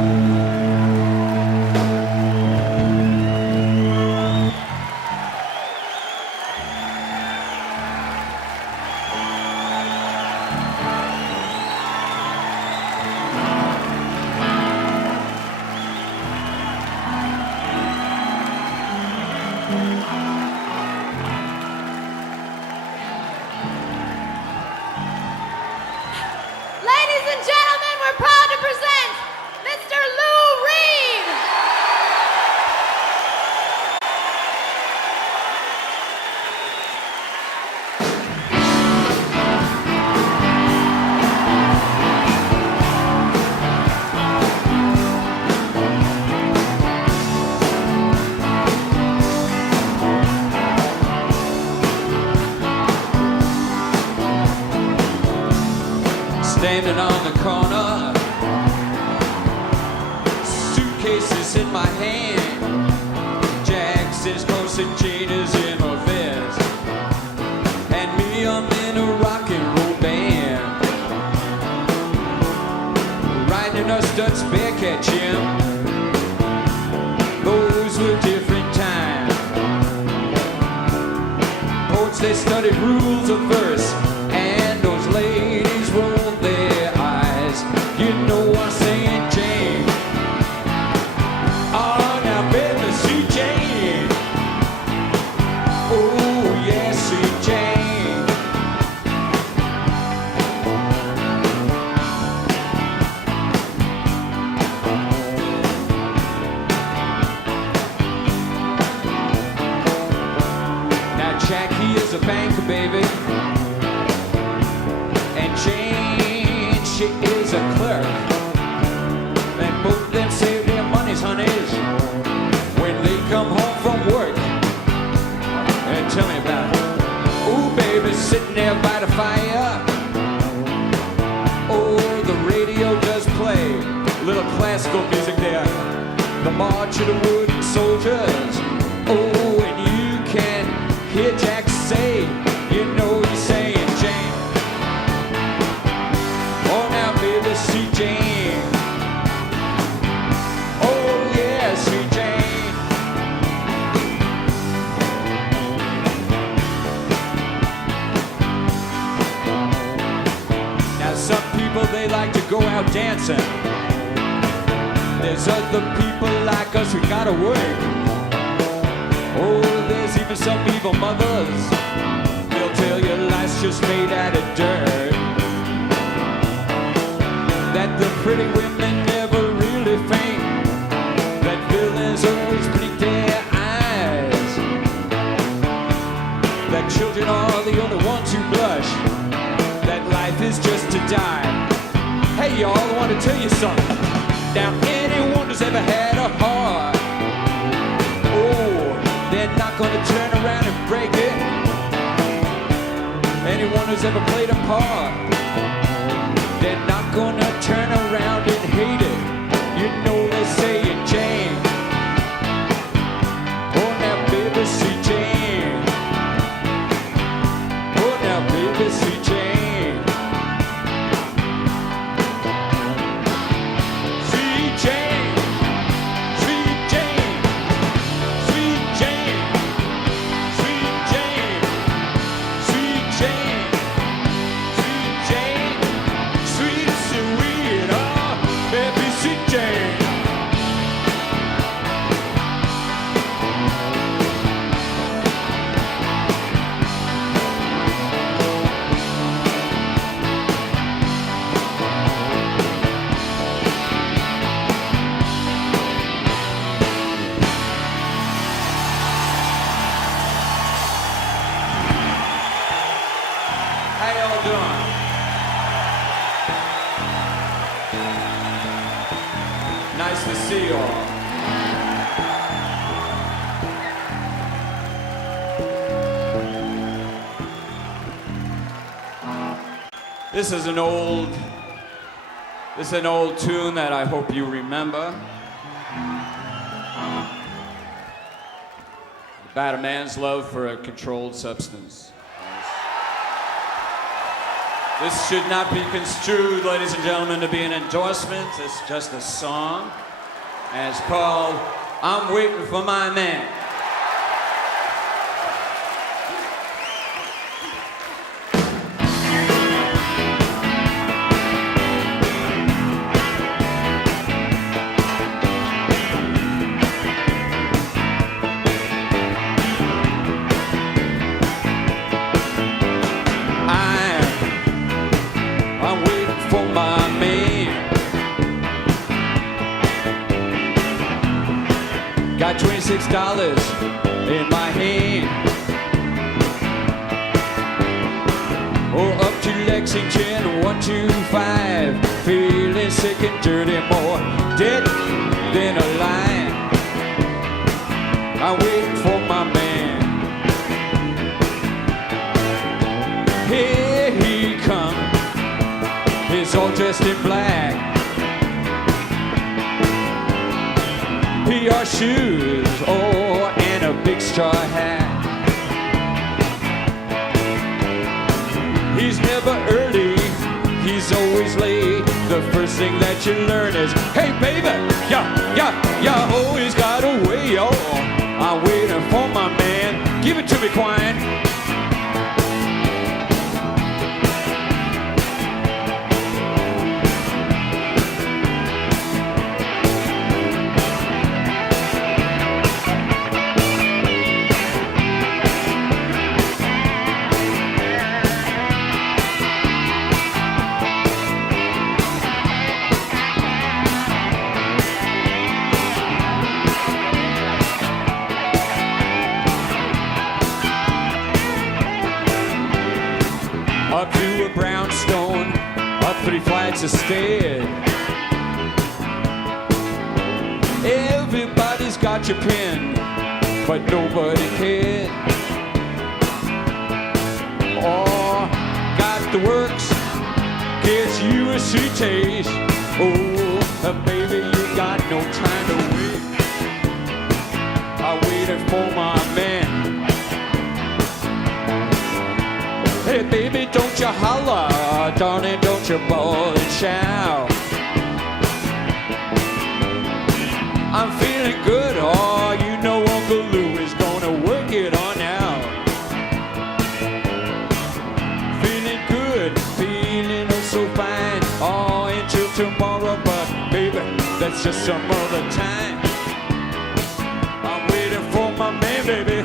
Ladies and gentlemen, we're proud to present Mr. Lou Reed. Standing on the corner, suitcases in my hand, Jackson's close and Jane is in my vest, and me, I'm in a rock and roll band, riding a Stutz Bearcat, Jim. Those were different times. Poets, they studied rules of verse, and those ladies rolled their eyes. You know I'm saying Jane. Oh, now baby, see Jane. Oh, yeah, see Jane. Now Jackie is a banker, baby, and Jane, she is a clerk. And both of them save their monies, honeys, when they come home from work. And tell me about it. Ooh, baby, sitting there by the fire. Oh, the radio does play a little classical music there. The March of the Wooden Soldiers. Oh, and you can hear Jack say, you know you're saying Jane. Oh, now baby, see Jane. Oh, yeah, see Jane. Now some people, they like to go out dancing. There's other people like us who gotta work. Oh, there's even some evil mothers. They'll tell you life's just made out of dirt, that the pretty women never really faint, that villains always blink their eyes, that children are the only ones who blush, that life is just to die. Hey y'all, I want to tell you something. Now anyone who's ever had a heart, oh, they're not gonna turn around and break it. Anyone who's ever played a part, they're not gonna turn around and hate it. You know they're saying Jane. Oh, now baby, see Jane. Oh, now baby, see Jane. See Jane. Sweet Jane. Sweet Jane. Sweet Jane. Sweet Jane. Sweet Jane. Sweet, sweet, oh, baby, sweet Jane. How y'all doing? Nice to see you all. This is an old tune that I hope you remember. About a man's love for a controlled substance. This should not be construed, ladies and gentlemen, to be an endorsement. It's just a song. And it's called I'm Waiting for My Man. I'm waiting for my man. Got $26 in my hand. Oh, up to Lexington, 125. Feeling sick and dirty, more dead than alive. I'm waiting for my man. Here he comes. He's all dressed in black. PR shoes, oh, and a big straw hat. He's never early, he's always late. The first thing that you learn is, hey baby, you always got a way, yo. I'm waiting for my man. Give it to me, Quine. Up to a brownstone, up 3 flights of stairs. Everybody's got your pin, but nobody cares. Oh, got the works, gets you a suitcase. Oh, baby, you got no time to wait. I'm waiting for my man. Hey baby, don't you holler, darling, don't you bawl and shout. I'm feeling good, oh, you know Uncle Lou is gonna work it on out. Feeling good, feeling oh so fine, oh, until tomorrow, but baby, that's just some other time. I'm waiting for my man, baby.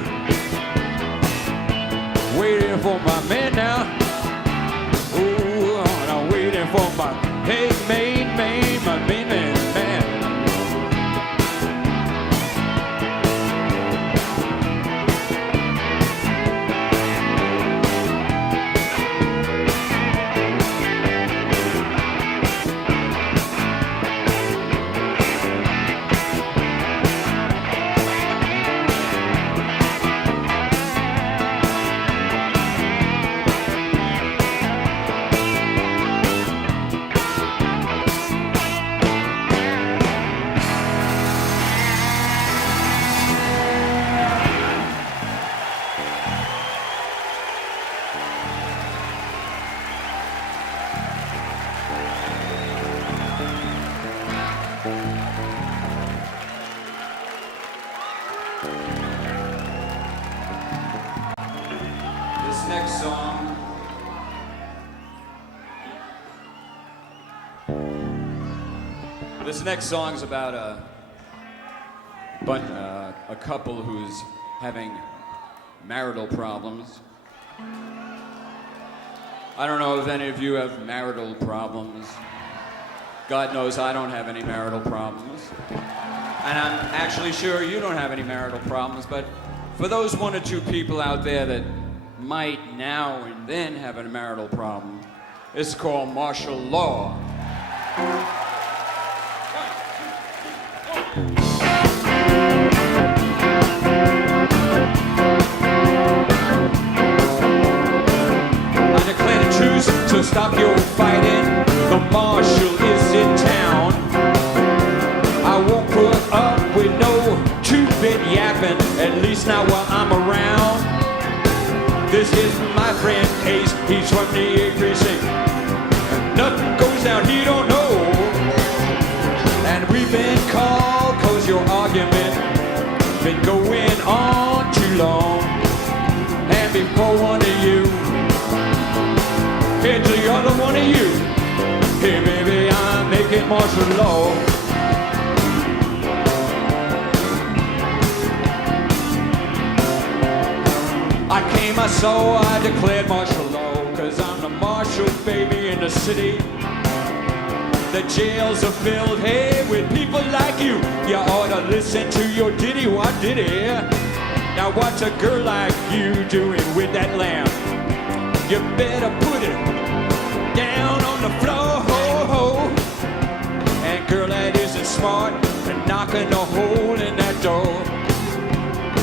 Waiting for my man now. Ooh, I'm waiting for my hey main man, my main man. This next song is about a couple who's having marital problems. I don't know if any of you have marital problems. God knows I don't have any marital problems. And I'm actually sure you don't have any marital problems, but for those 1 or 2 people out there that might now and then have a marital problem, it's called martial law. I declare a truce, so stop your fighting. The marshal is in town. I won't put up with no two-bit yapping, at least not while I'm around. This is my friend Ace, he's from the 8th precinct. it's the other one of you. Hey baby, I'm making martial law. I came, I saw, I declared martial law. Cause I'm the marshal, baby, in the city. The jails are filled, hey, with people like you. You ought to listen to your ditty, what ditty? Now what's a girl like you doing with that lamb? You better put it down on the floor, ho, ho. And girl, that isn't smart, and knocking a hole in that door.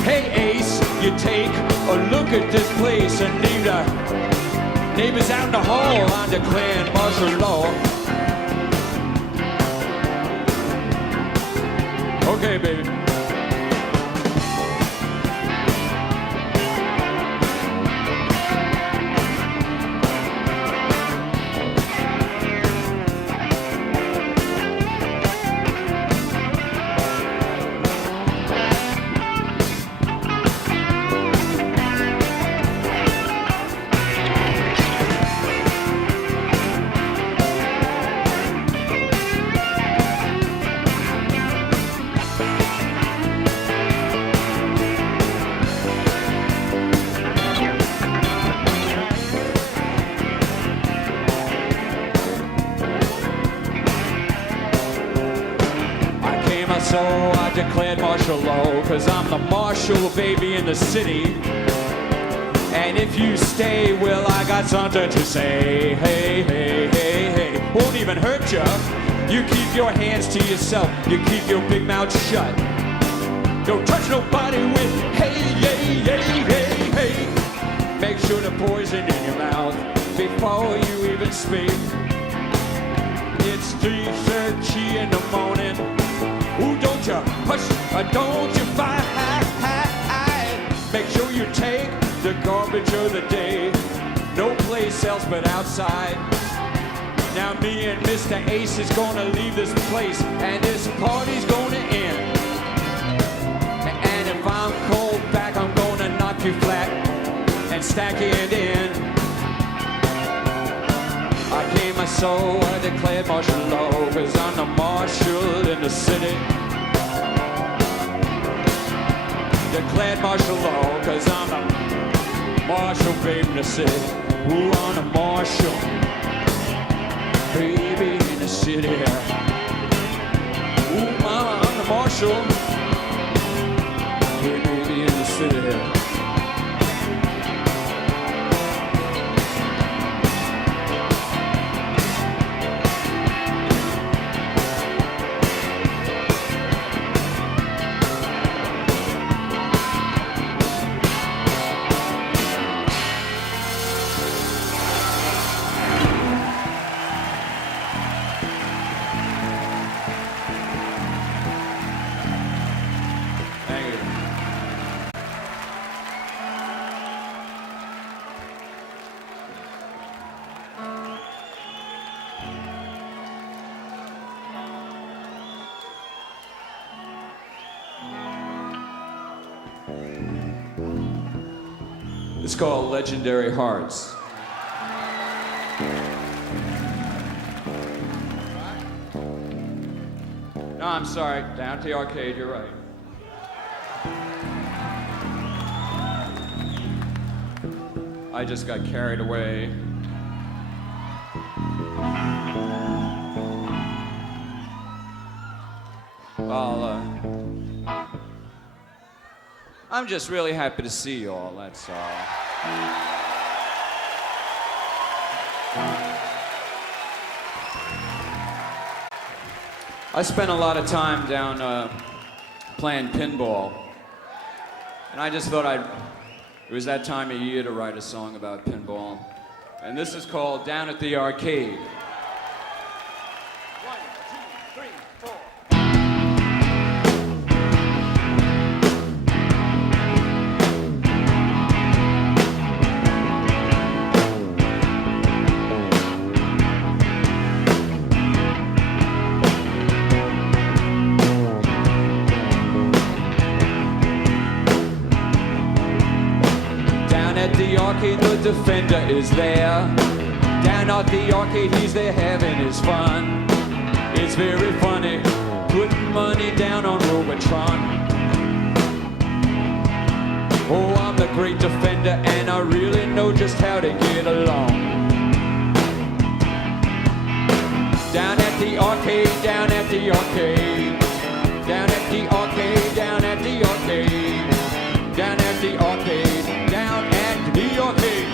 Hey Ace, you take a look at this place and name the neighbors out in the hall. I'm declaring martial law. Okay, baby. So I declared martial law, cause I'm the marshal, baby, in the city. And if you stay, well, I got something to say. Hey, hey, hey, hey, won't even hurt you. You keep your hands to yourself, you keep your big mouth shut. Don't touch nobody with hey, hey, hey, hey, hey. Make sure the poison in your mouth before you even speak. It's 3:30 in the morning. Ooh, don't you hush, don't you fight. Make sure you take the garbage of the day. No place else but outside. Now me and Mr. Ace is gonna leave this place, and this party's gonna end. And if I'm cold back, I'm gonna knock you flat and stack it in. I came, I saw, I declared martial law, cause I'm the marshal in the city. Declared martial law, cause I'm the marshal, baby, in the city. Ooh, I'm the marshal, baby, in the city. Ooh, mama, I'm the marshal, baby, in the city. It's called Legendary Hearts. No, I'm sorry. Down at the arcade, you're right. I just got carried away. I'm just really happy to see you all, that's all. I spent a lot of time down playing pinball, and I just thought it was that time of year to write a song about pinball. And this is called Down at the Arcade. 1, 2, 3, 4. Down at the arcade, the defender is there. Down at the arcade, he's there having his fun. It's very funny, putting money down on Robotron. Oh, I'm the great defender, and I really know just how to get along. Down at the arcade, down at the arcade, down at the arcade, down at the arcade, down at the arcade, down at the arcade.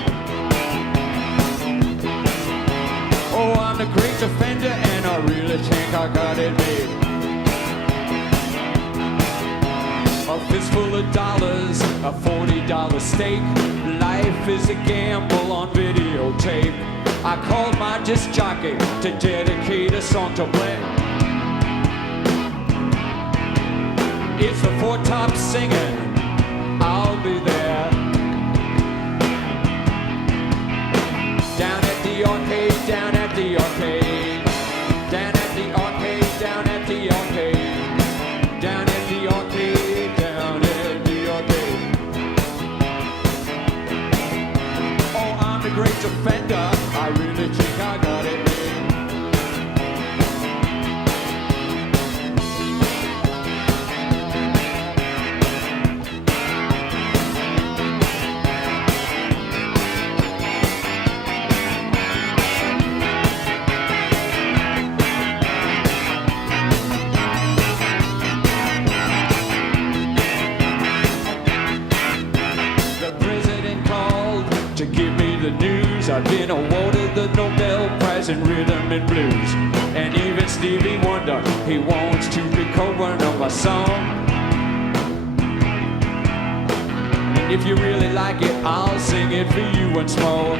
Oh, I'm the great defender, and I really think I got it made. A fistful of dollars, a $40 steak. Life is a gamble on videotape. I called my disc jockey to dedicate a song to play. It's the Four Tops singing, I'll be there. Down at the arcade, down at the arcade, down at the arcade, down at the arcade, down at the arcade, down at the arcade. Oh, I'm the great defender, I really think I got it made. To give me the news, I've been awarded the Nobel Prize in Rhythm and Blues. And even Stevie Wonder, he wants to record one of my songs. And if you really like it, I'll sing it for you once more.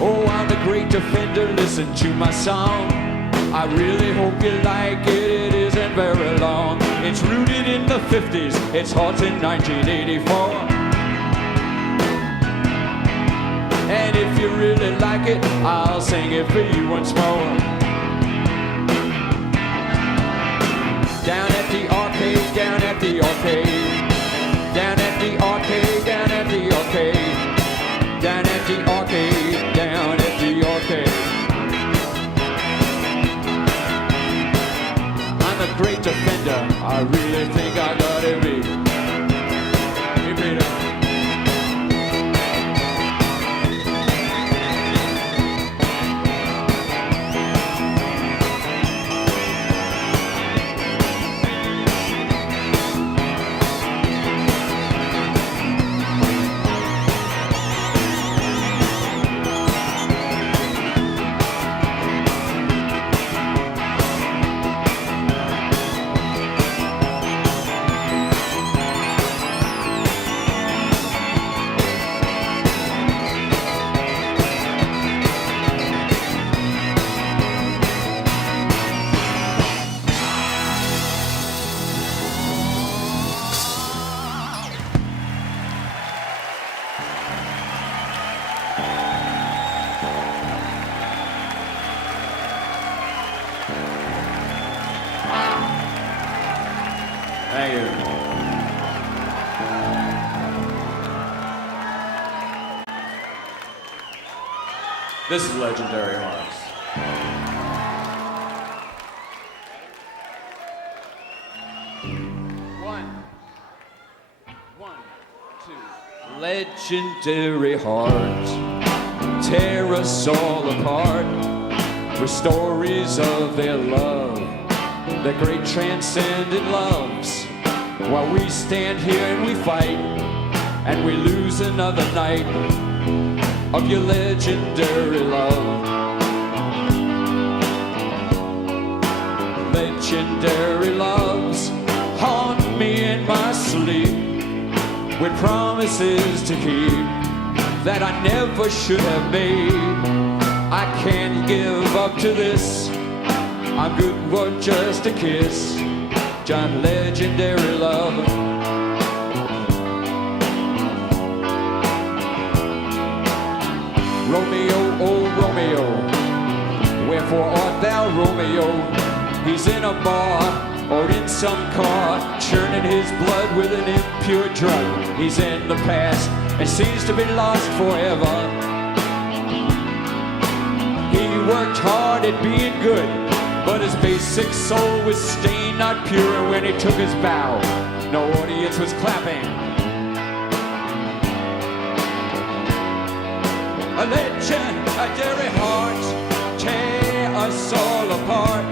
Oh, I'm the great defender, listen to my song. I really hope you like it, it isn't very long. It's rooted in the 50s, it's hot in 1984. And if you really like it, I'll sing it for you once more. Down at the arcade, down at the arcade, down at the arcade, down at the arcade, down at the arcade, down at the arcade. I'm a great defender, I really think I got it beat. Hey, Peter. Thank you. This is Legendary Hearts. One, two. Legendary hearts tear us all apart with stories of their love, their great transcendent loves. While we stand here and we fight, and we lose another night of your legendary love. Legendary loves haunt me in my sleep with promises to keep that I never should have made. I can't give up to this, I'm good for just a kiss. John, legendary love. Romeo, oh Romeo, wherefore art thou Romeo? He's in a bar or in some car, churning his blood with an impure drug. He's in the past and seems to be lost forever. started being good, but his basic soul was stained, not pure. And when he took his bow, no audience was clapping. A legendary heart tear us all apart,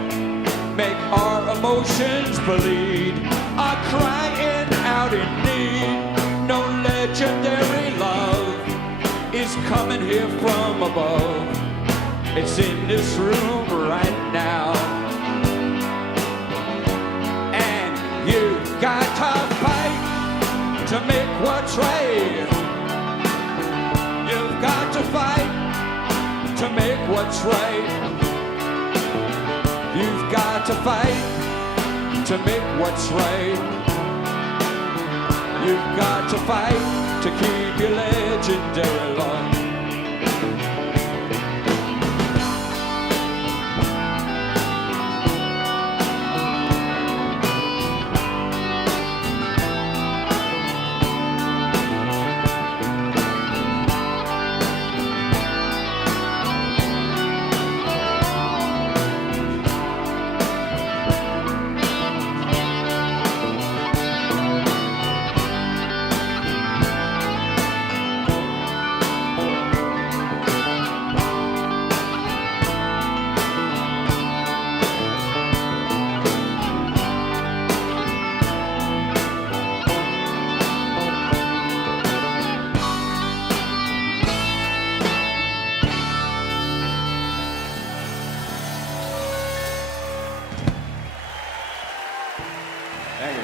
make our emotions bleed, are crying out in need. No legendary love is coming here from above. It's in this room right now. And you got to fight to make what's right. You've got to fight to make what's right. You've got to fight to make what's right. You've got to fight to keep your legendary love. Thank you.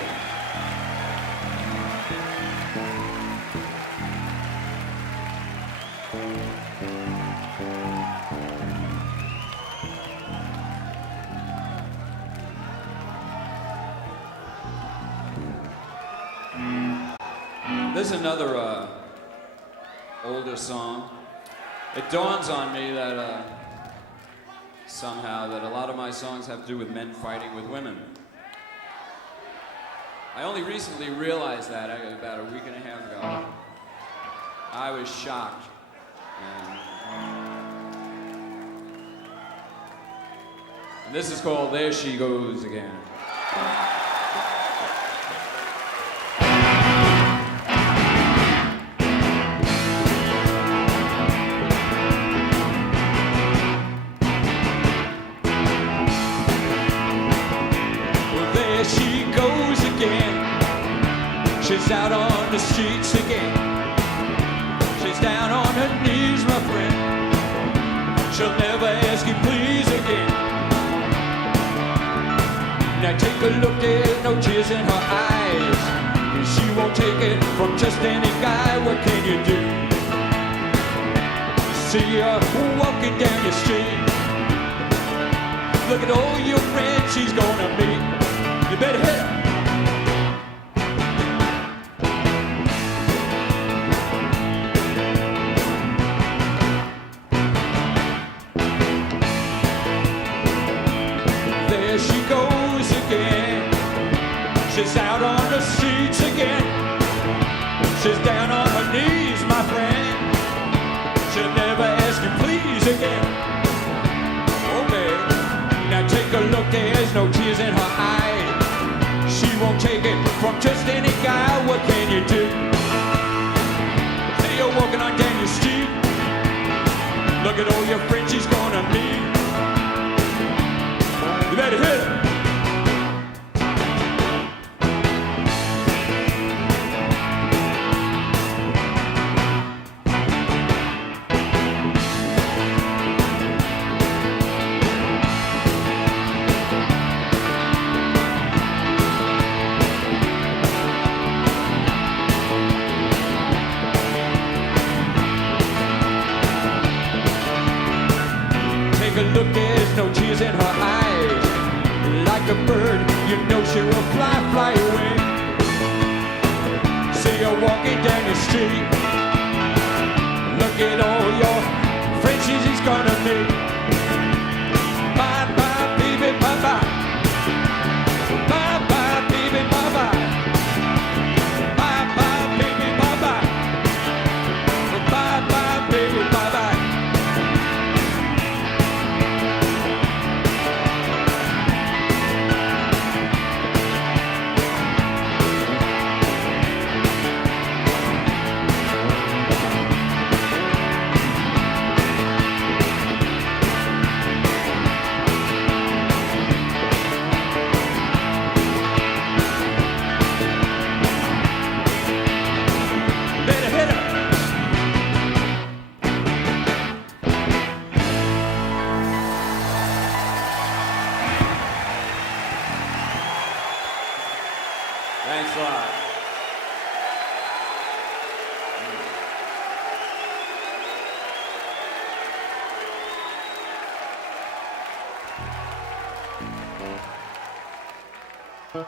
This is another older song. It dawns on me that somehow that a lot of my songs have to do with men fighting with women. I only recently realized that about a week and a half ago. I was shocked. And this is called There She Goes Again. Well, there she goes again. She's out on the streets again. She's down on her knees, my friend. She'll never ask you please again. Now take a look, there's no tears in her eyes. She won't take it from just any guy. What can you do? See her walking down the street. Look at all your friends she's gonna meet. You better hit her. There she goes again. She's out on the streets again. She's down on her knees, my friend. She'll never ask you please again. Okay, now take a look, there's no tears in her eyes. She won't take it from just any guy. What can you do? See her walking on down your street. Look at all your friends she's gonna meet. You better hit her. Take a look, there's no tears in her eyes. Like a bird, you know she will fly away. See her walking down the street. Look at all your friends she's gonna meet. Bye bye, baby, bye bye. Bye bye, baby, bye bye. Bye bye, baby, bye bye. Bye bye, baby, bye bye. Lover,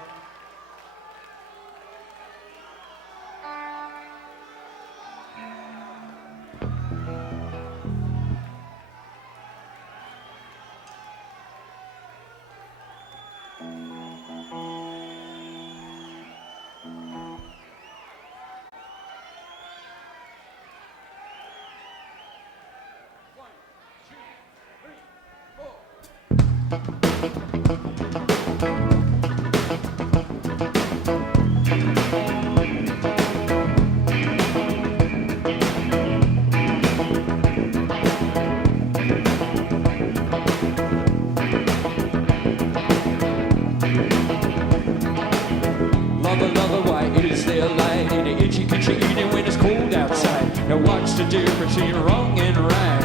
lover, why is there light in the itchy kitchen eating when it's cold outside? Now what's the difference between wrong and right?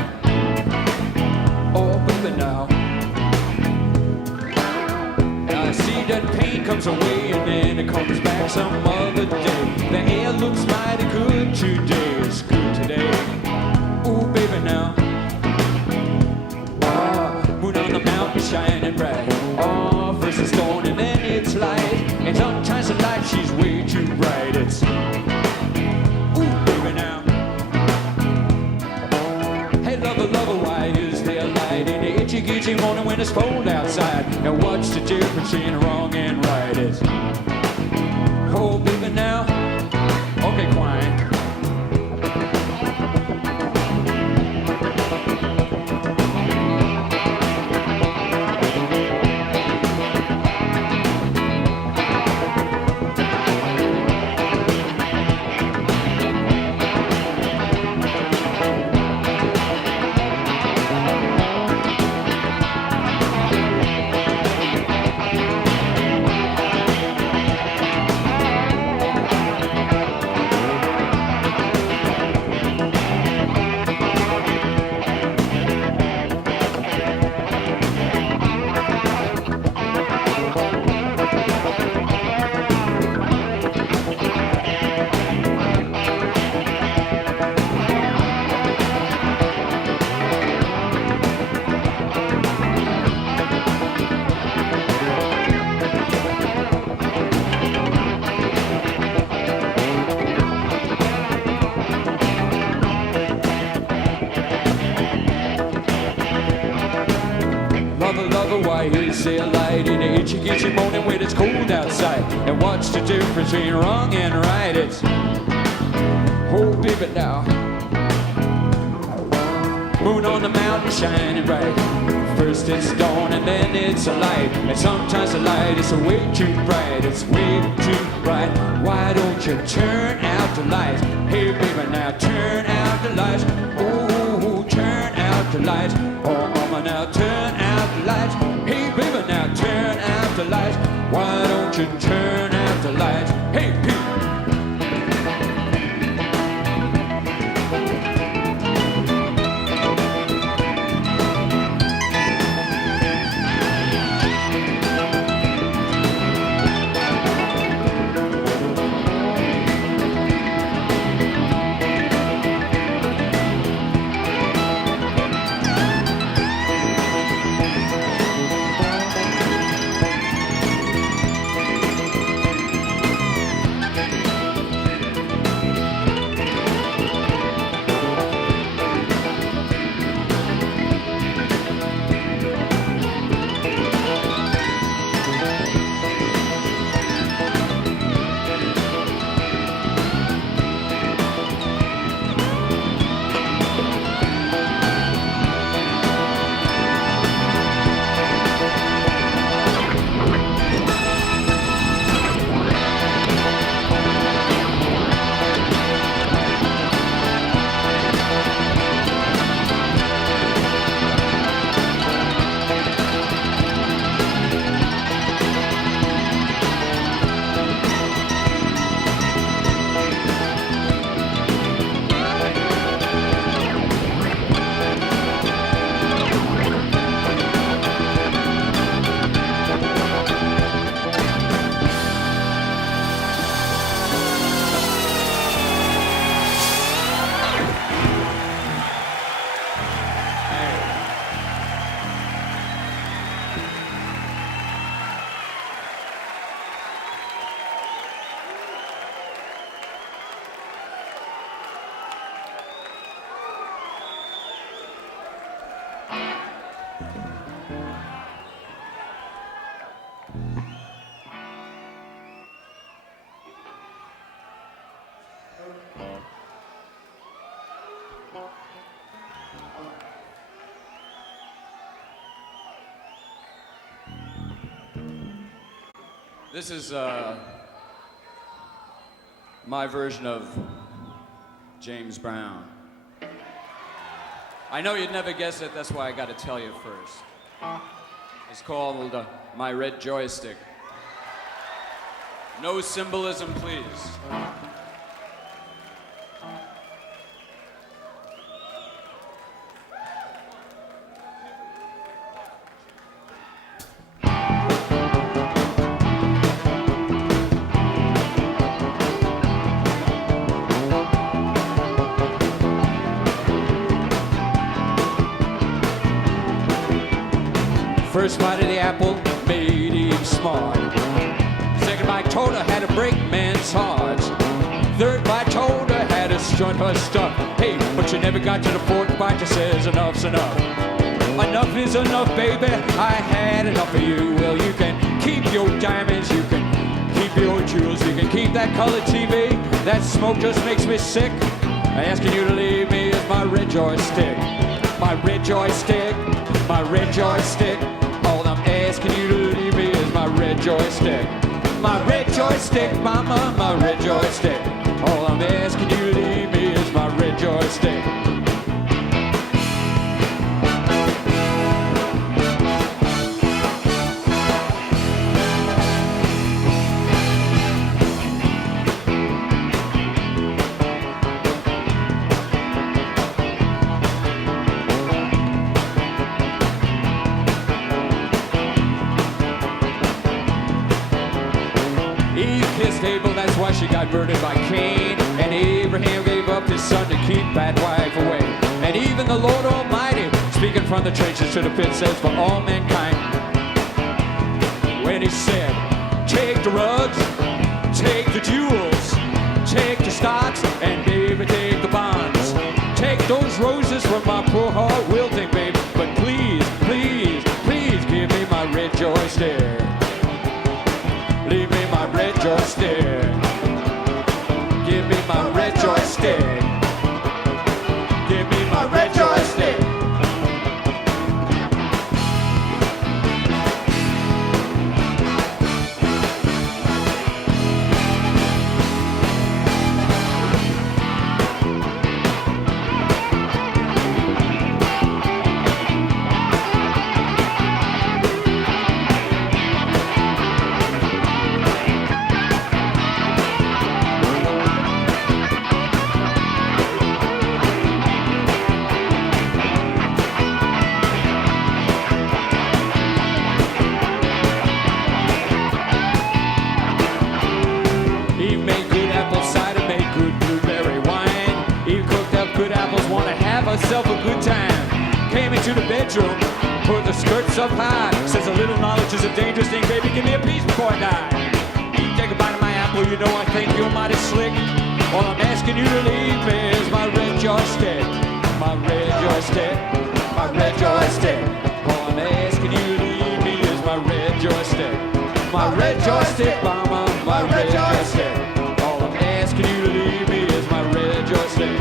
Oh, baby, now I see that pain comes away and then it comes back some other day. The air looks mighty good today. It's good today. Ooh, baby, now. Moon on the mountain shining bright. Oh, first it's dawn and then it's light. And sometimes the light she's way too bright. It's ooh, baby, now. Hey, lover, lover, why is there light in the itchy gitchy morning when it's cold outside? Now what's the difference in wrong and right? It's oh, baby, now. Okay, quiet. Lover, lover, why is there light in the itchy gitchy morning when it's cold outside? And what's the difference between wrong and right? It's oh, baby, now. Moon on the mountain shining bright. First it's dawn and then it's a light. And sometimes the light is way too bright. It's way too bright. Why don't you turn out the lights? Hey, baby, now turn out the lights. Ooh, turn out the lights. Oh, mama, now turn out the lights. Hey, baby, now turn out the lights. Why don't you turn out the lights? Hey, Pete. This is my version of James Brown. I know you'd never guess it, that's why I gotta tell you first. It's called My Red Joystick. No symbolism, please. First bite of the apple made him smart. Second bite told her how to break man's hearts. Third bite told her how to strut her stuff. Hey, but you never got to the fourth bite. She says enough's enough. Enough is enough, baby. I had enough of you. Well, you can keep your diamonds, you can keep your jewels, you can keep that color TV. That smoke just makes me sick. Asking you to leave me is my red joystick. My red joystick. My red joystick. All I'm asking you to leave me is my red joystick. My red joystick, mama, my red joystick. All I'm asking you to leave me is my red joystick. Abel, that's why she got murdered by Cain. And Abraham gave up his son to keep that wife away. And even the Lord Almighty, speaking from the trenches to the pit, says for all mankind, when he said, take the rugs, take the jewels, take the stocks, and baby, take the bonds. Take those roses from my poor heart wilting, baby, but please, please, please give me my red joystick. Leave me my red joystick. Give me my red joystick. Give me my red joystick. Herself a good time. Came into the bedroom, put the skirts up high. Says a little knowledge is a dangerous thing, baby. Give me a piece before I die. You take a bite of my apple, you know I think you're mighty slick. All I'm asking you to leave me is my red joystick. My red joystick. My red joystick. All I'm asking you to leave me is my red joystick. My red joystick, mama. My red joystick. All I'm asking you to leave me is my red joystick.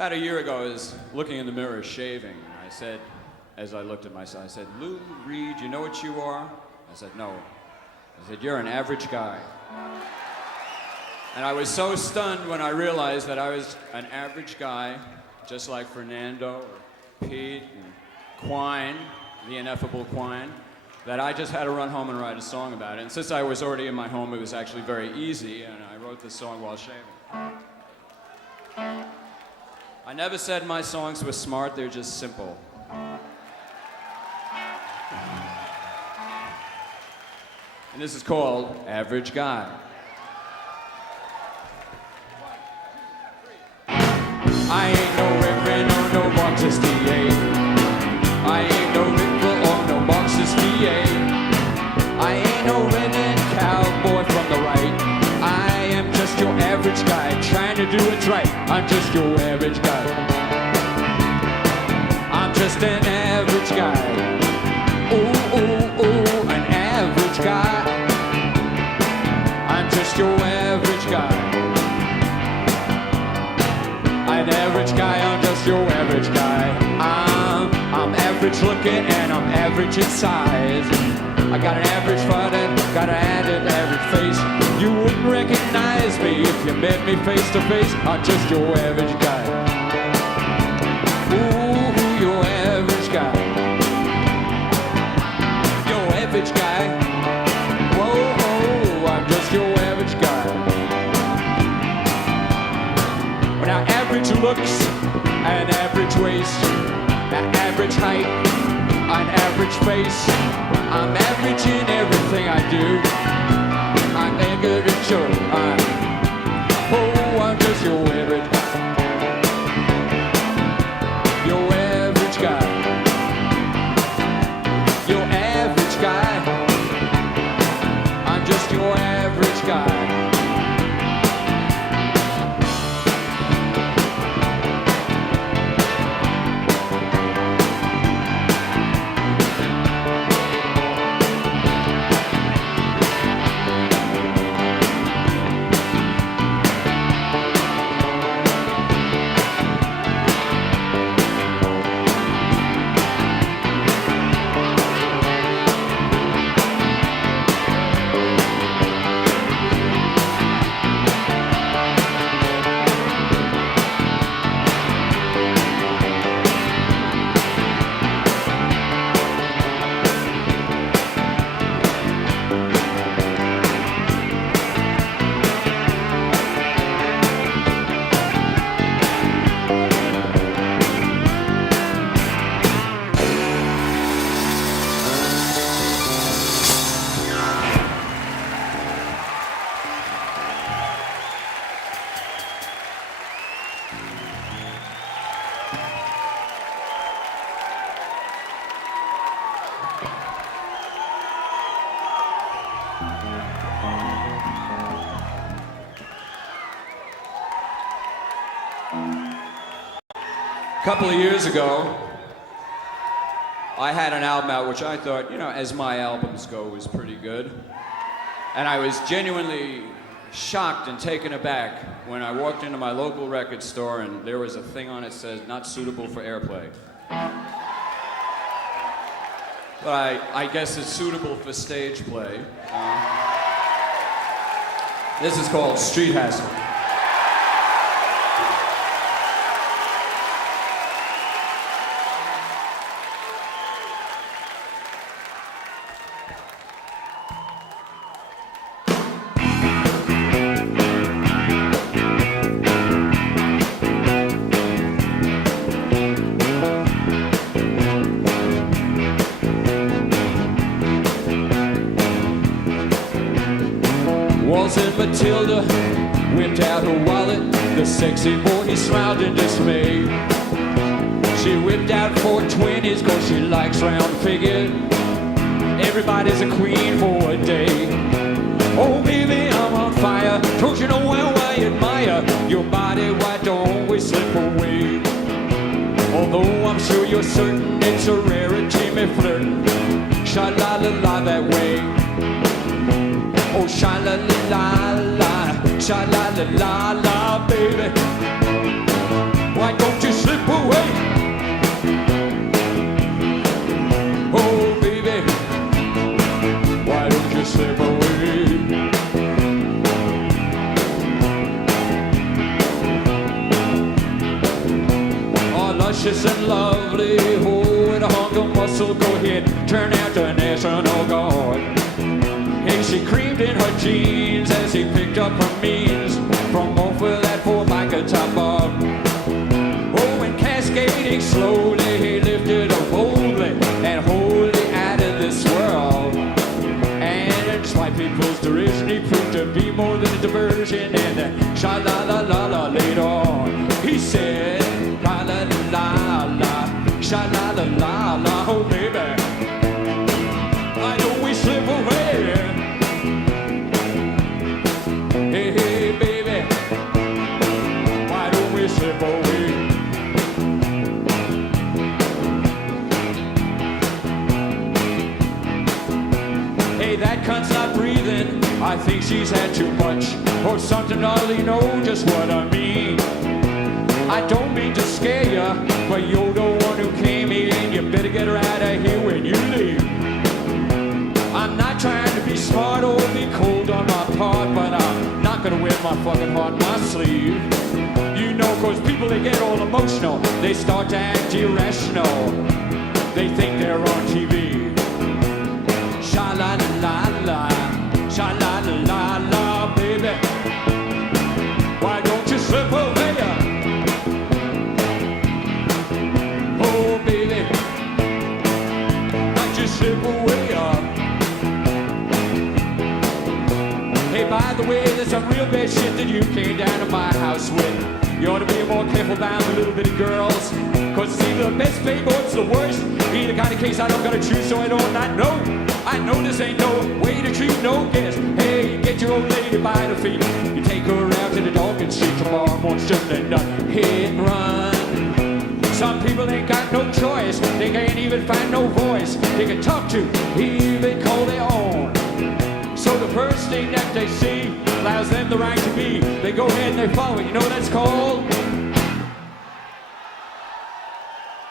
About a year ago, I was looking in the mirror shaving. I said, as I looked at myself, I said, Lou Reed, you know what you are? I said, no. I said, you're an average guy. And I was so stunned when I realized that I was an average guy, just like Fernando, or Pete, and Quine, the ineffable Quine, that I just had to run home and write a song about it. And since I was already in my home, it was actually very easy, and I wrote this song while shaving. I never said my songs were smart, they're just simple. And this is called Average Guy. I ain't no reverend or no Marxist DA. I ain't no Ripple or no Marxist DA. I ain't no redneck cowboy from the right. I am just your average guy trying to do it right. I'm just your average guy. I'm just an average guy. Ooh, ooh, ooh, an average guy. I'm just your average guy. An average guy, I'm just your average guy. I'm average looking and I'm average in size. I got an average body, got an average face. You wouldn't recognize me if you met me face to face. I'm just your average guy. Ooh, your average guy. Your average guy. Whoa, whoa, I'm just your average guy. Now average looks, an average waist, an average height, an average face. I'm average in everything I do. I'm good at sure. I'm just your average guy. Your average guy. Your average guy. I'm just your average guy. A couple of years ago, I had an album out which I thought, as my albums go, was pretty good. And I was genuinely shocked and taken aback when I walked into my local record store and there was a thing on it that says, not suitable for airplay. But I guess it's suitable for stage play. This is called Street Hassle. Waltzing Matilda whipped out her wallet. The sexy boy smiled in dismay. She whipped out 420s cause she likes round figures. Everybody's a queen for a day. Oh baby, I'm on fire. Don't you know how I admire your body? Why don't we slip away? Although I'm sure you're certain it's a rarity, me flirting. Sha-la-la-la that way. Oh, sha-la-la-la-la, sha-la-la-la-la, baby. Why why don't you slip away? Oh, baby, why don't you slip away? Oh, luscious and lovely, oh, with a hunk of muscle, go ahead, turn out the National Guard. Hey, she creamed in her jeans as he picked up her means from off of that Formica top bar. Oh, and cascading slowly, he lifted her boldly and wholly out of this world. And despite people's derision, he proved to be more than a diversion. And then, sha-la-la-la-la, later on, he said, la-la-la-la, sha-la-la-la-la, oh, baby, why don't we slip away? Hey, hey, baby, why don't we slip away? Hey, that cunt's not breathing. I think she's had too much, or something gnarly, know just what I mean. I don't mean to scare ya, but you're the one who came here, and you better get her out of here when you leave. I'm not trying to be smart or be cold on my part, but I'm not gonna wear my fucking heart on my sleeve. You know, cause people, they get all emotional, they start to act irrational, they think they're on TV. Sha-la-la-la-la, sha-la-la-la-la, baby, why don't you slip away? Oh, baby, why don't you slip away? Hey, by the way, there's some real bad shit that you came down to my house with. You ought to be more careful about the little bitty girls, cause it's either the best babe or it's the worst. Either kind of case I don't gotta choose, so I don't not know. I know this ain't no way to treat no guest. Hey, get your old lady by the feet. You take her out to the Dawkins Street tomorrow morning, just and hit and run. Some people ain't got no choice. They can't even find no voice they can talk to, even call their own. So the first thing that they see allows them the right to be. They go ahead and they follow it. You know what that's called?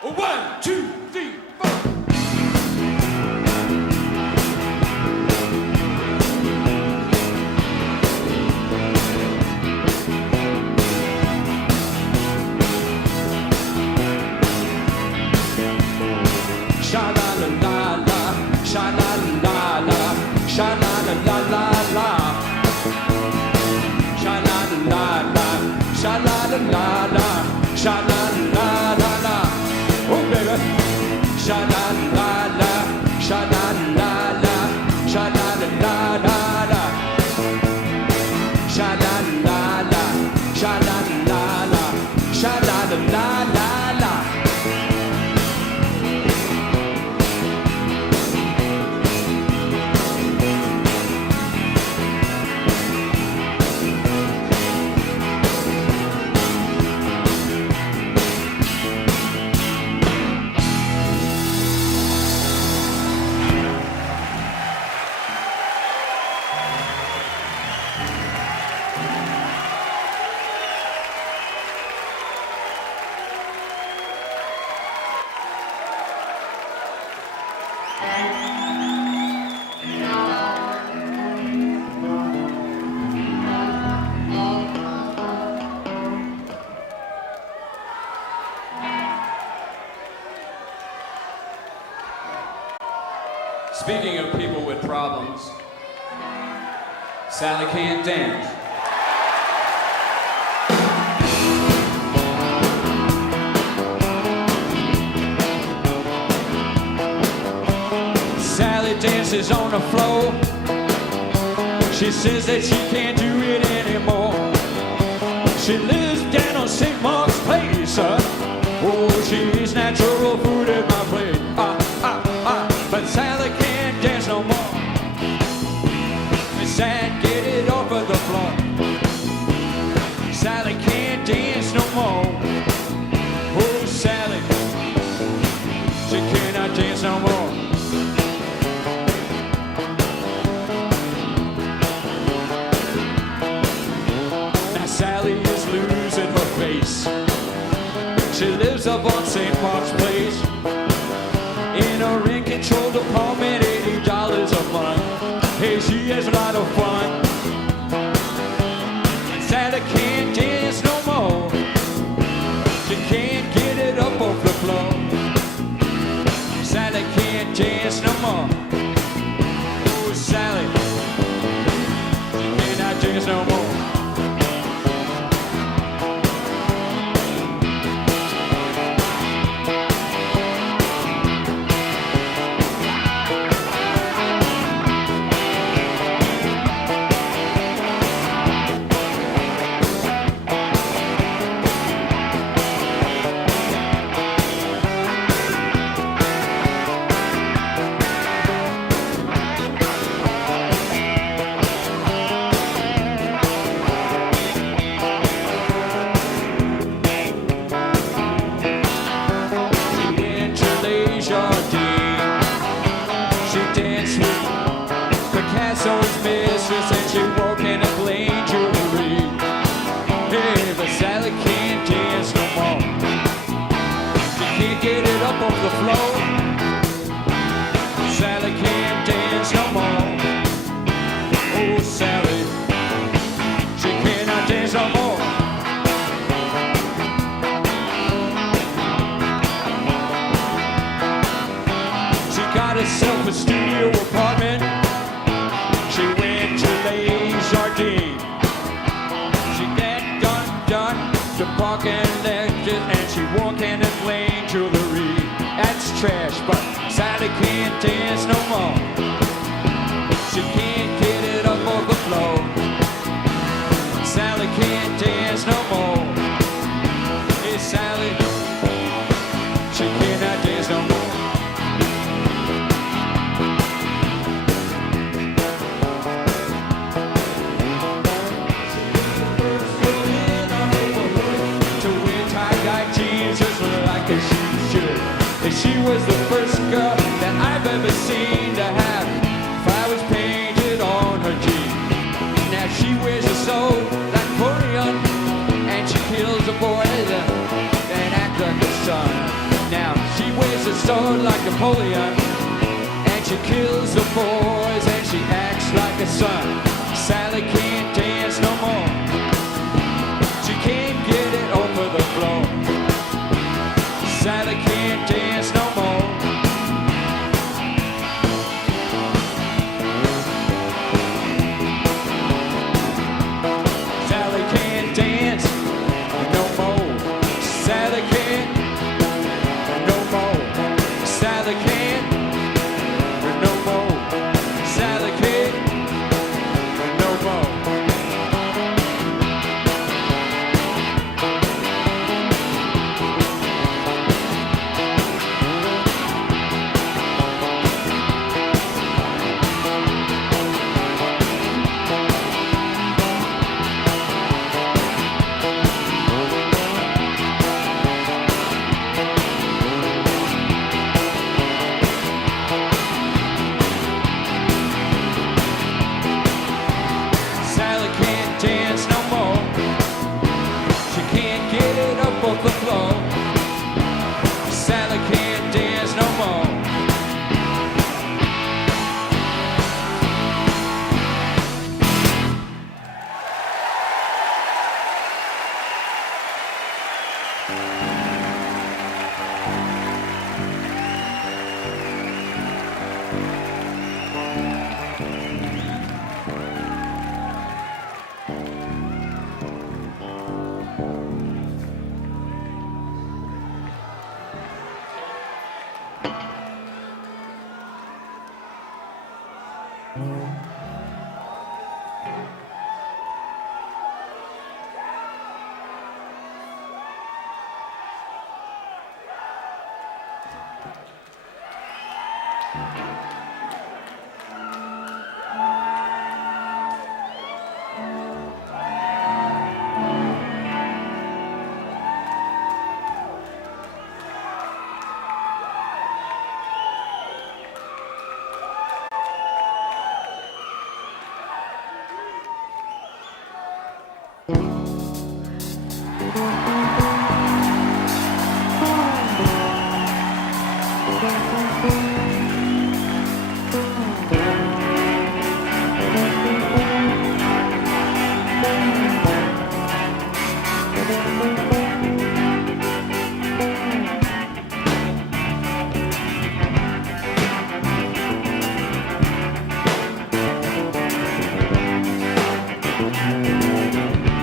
1, 2, 3, 4. Sha-la-la-la-la, sha-la-la-la, sha-la-la-la-la-la, sha-la-la-la-la, sha-la-la-la-la, sha-la-la-la-la. Oh, baby. Sha-la-la-la, sha-la-la-la, sha-la-la-la-la, sha-la-la-la, sha-la-la-la, sha-la-la-la-la. Speaking of people with problems, Sally can't dance. Sally dances on the floor. She says that she can't do it anymore. She lives down on St. Mark's Place. Oh, she's natural food at my place. But Sally can't dance no more. Sad, get it off of the floor. Sally can't dance no more. Oh, Sally, she cannot dance no more. Now Sally is losing her face. up on St. Mark's Place. In a rent control department, $80 a month. Hey, she has a lot of fun. Sally can't dance no more. She can't get it up off the floor. Sally can't dance no more. Oh, Sally, she cannot dance no more. Picasso's mistress and she woke in a plain jewelry. Hey, but Sally can't dance no more. She can't get it up off the floor. Sally can't dance no more. Oh, Sally, she cannot dance no more. She got herself a studio apartment. She went to Les Jardins. She got done to parking lectures and she walked in a plain jewelry. That's trash, but Sally can't dance no more. She can't get it up off the floor. Sally can't dance no more. Hey, Sally, she cannot dance no more. She was the first girl that I've ever seen to have flowers painted on her jeans. Now she wears a soul like Napoleon, and she kills the boys and acts like a son. Now she wears a sword like Napoleon, and she kills the boys and she acts like a son. Sally can't dance no more. She can't get it over the floor. Sally can't dance no more. Sally can't dance no more. Sally can't no more. Sally can't no more. Sally can't no more. Sally can't dance no more. She can't get it up off the floor. Sally can't dance no more.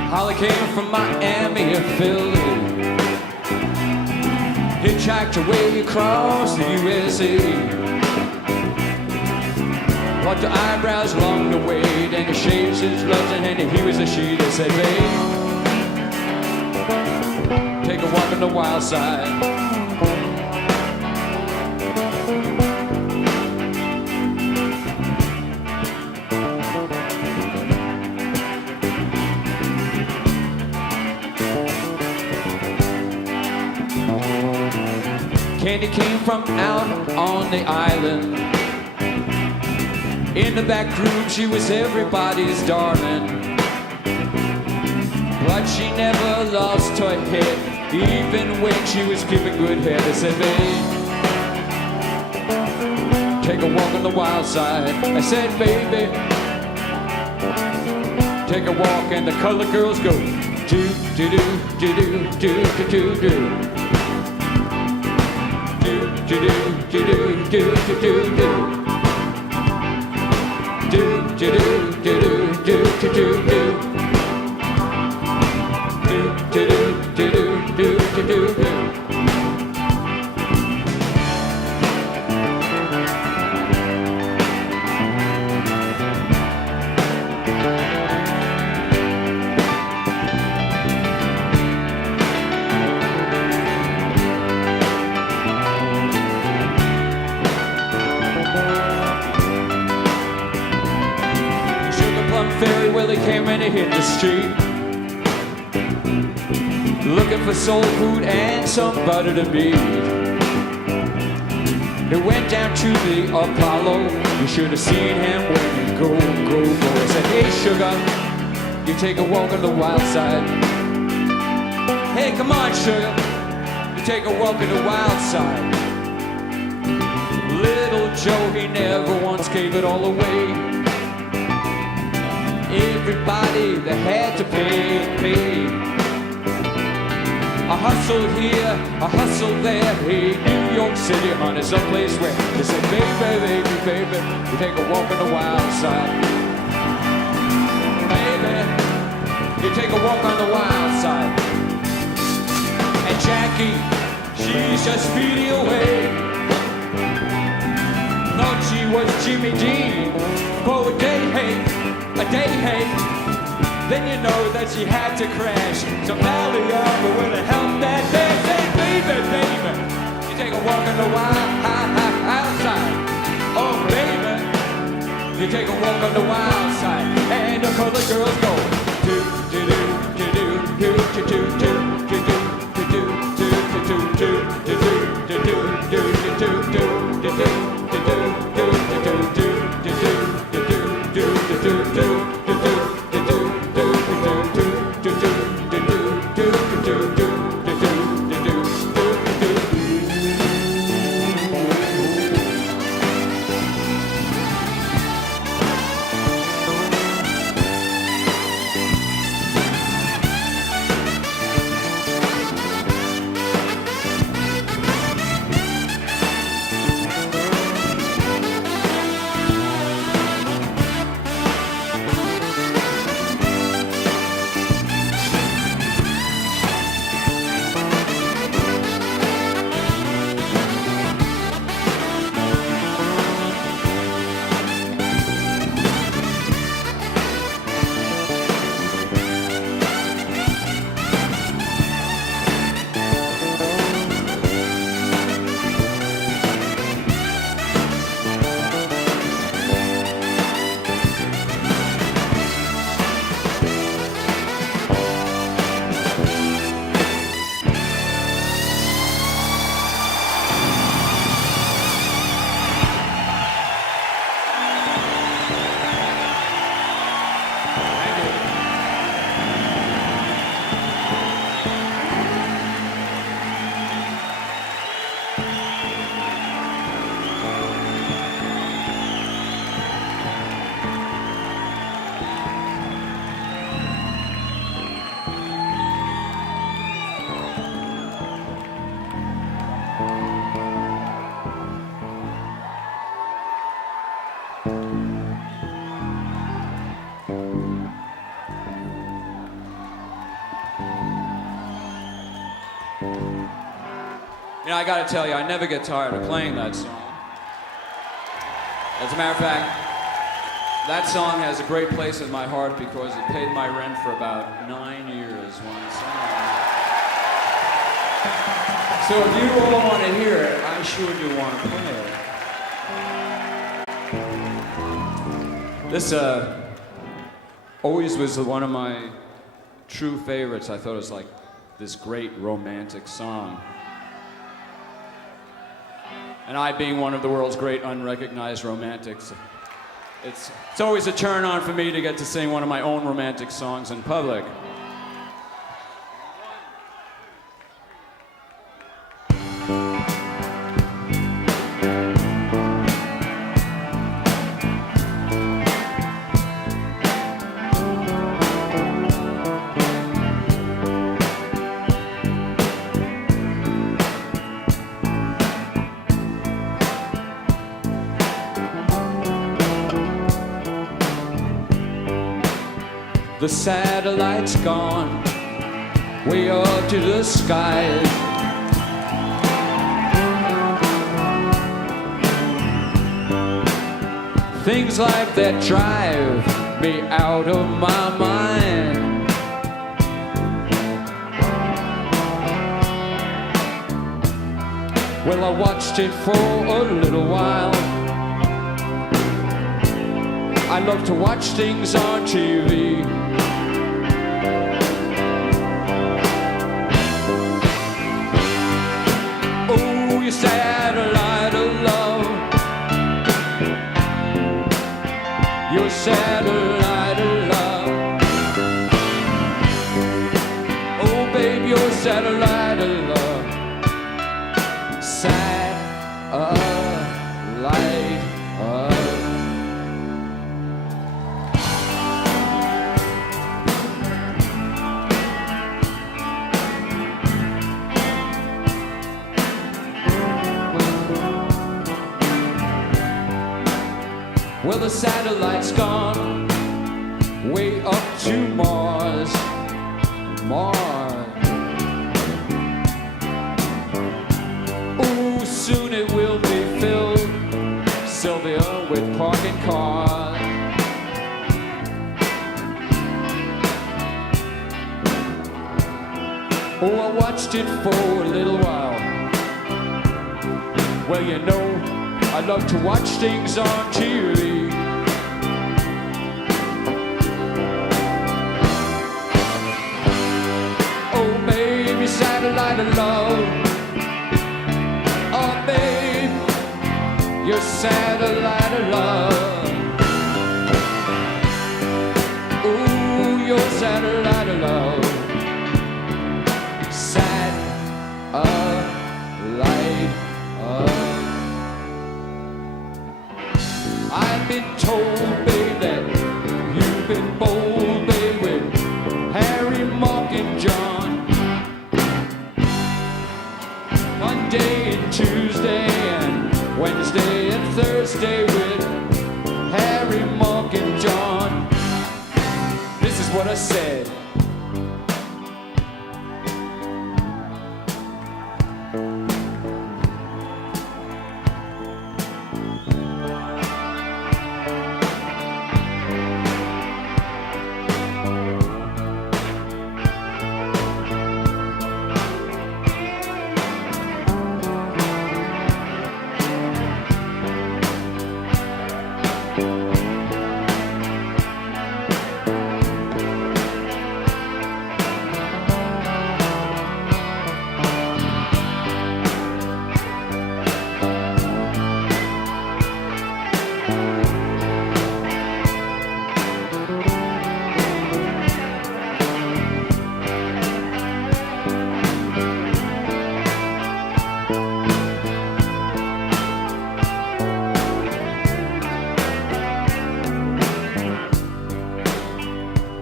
Holly came from Miami or Philly, hitchhiked away across the USA. Plucked her eyebrows along the way, then he shaves his gloves and he was a she that said, babe, take a walk on the wild side. Candy came from out on the island. In the back room, she was everybody's darling. But she never lost her head, even when she was giving good head. They said, babe, take a walk on the wild side. I said, baby, take a walk, and the colored girls go do do do do do do do do do. Do do do do do do do do. Do do do do do do do do. Do do do do do do do. Ferry, well, he came and he hit the street, looking for soul food and some butter to beat. He went down to the Apollo. You should have seen him when he go. He said, hey, sugar, you take a walk on the wild side. Hey, come on, sugar, you take a walk on the wild side. Little Joe, he never once gave it all away. Everybody that had to pay. I hustled here, I hustled there. Hey, New York City, honey, someplace where they said, baby, you take a walk on the wild side. Baby, you take a walk on the wild side. And Jackie, she's just speeding away. Thought she was Jimmy Dean for a day, hey. Then you know that she had to crash some valley over with a help that day. Say, baby, you take a walk on the wild side. Oh, baby, you take a walk on the wild side. And the colored girls go do do do do do do do do do do do do You know, I gotta tell you, I never get tired of playing that song. As a matter of fact, that song has a great place in my heart because it paid my rent for about 9 years when I sang it. So if you all want to hear it, I sure do want to play it. This always was one of my true favorites. I thought it was like this great romantic song. And I, being one of the world's great unrecognized romantics, it's always a turn on for me to get to sing one of my own romantic songs in public. The satellite's gone way up to the sky. Things like that drive me out of my mind. Well, I watched it for a little while. I love to watch things on TV. Oh, you satellite of love. Your satellite of love. Oh, babe, your satellite of love. Satellite of well, the satellite's gone way up to Mars. Mars. Ooh, soon it will be filled, Sylvia, with parking cars. Oh, I watched it for a little while. Well, you know, I love to watch things on TV. Oh, baby, satellite of love. Oh, babe, your satellite of love. Ooh, your satellite of love. Satellite of I've been told, babe, that you've been bold, babe, with Harry, Mark, and John. Monday and Tuesday and Wednesday and Thursday with Harry, Mark, and John. This is what I said.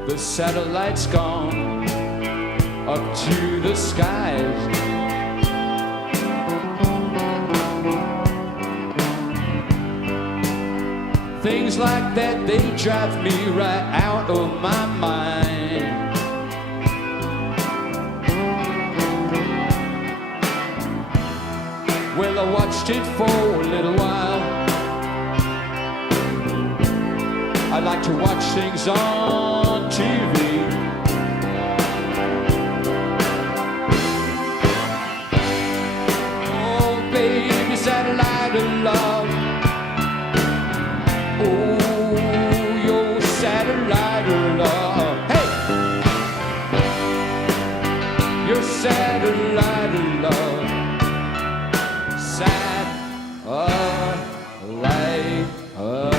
The satellite's gone up to the skies. Things like that, they drive me right out of my mind. Well, I watched it for a little while. I like to watch things on TV. Oh, baby, satellite of love. Oh, your satellite of love. Hey! Your satellite of love. Satellite of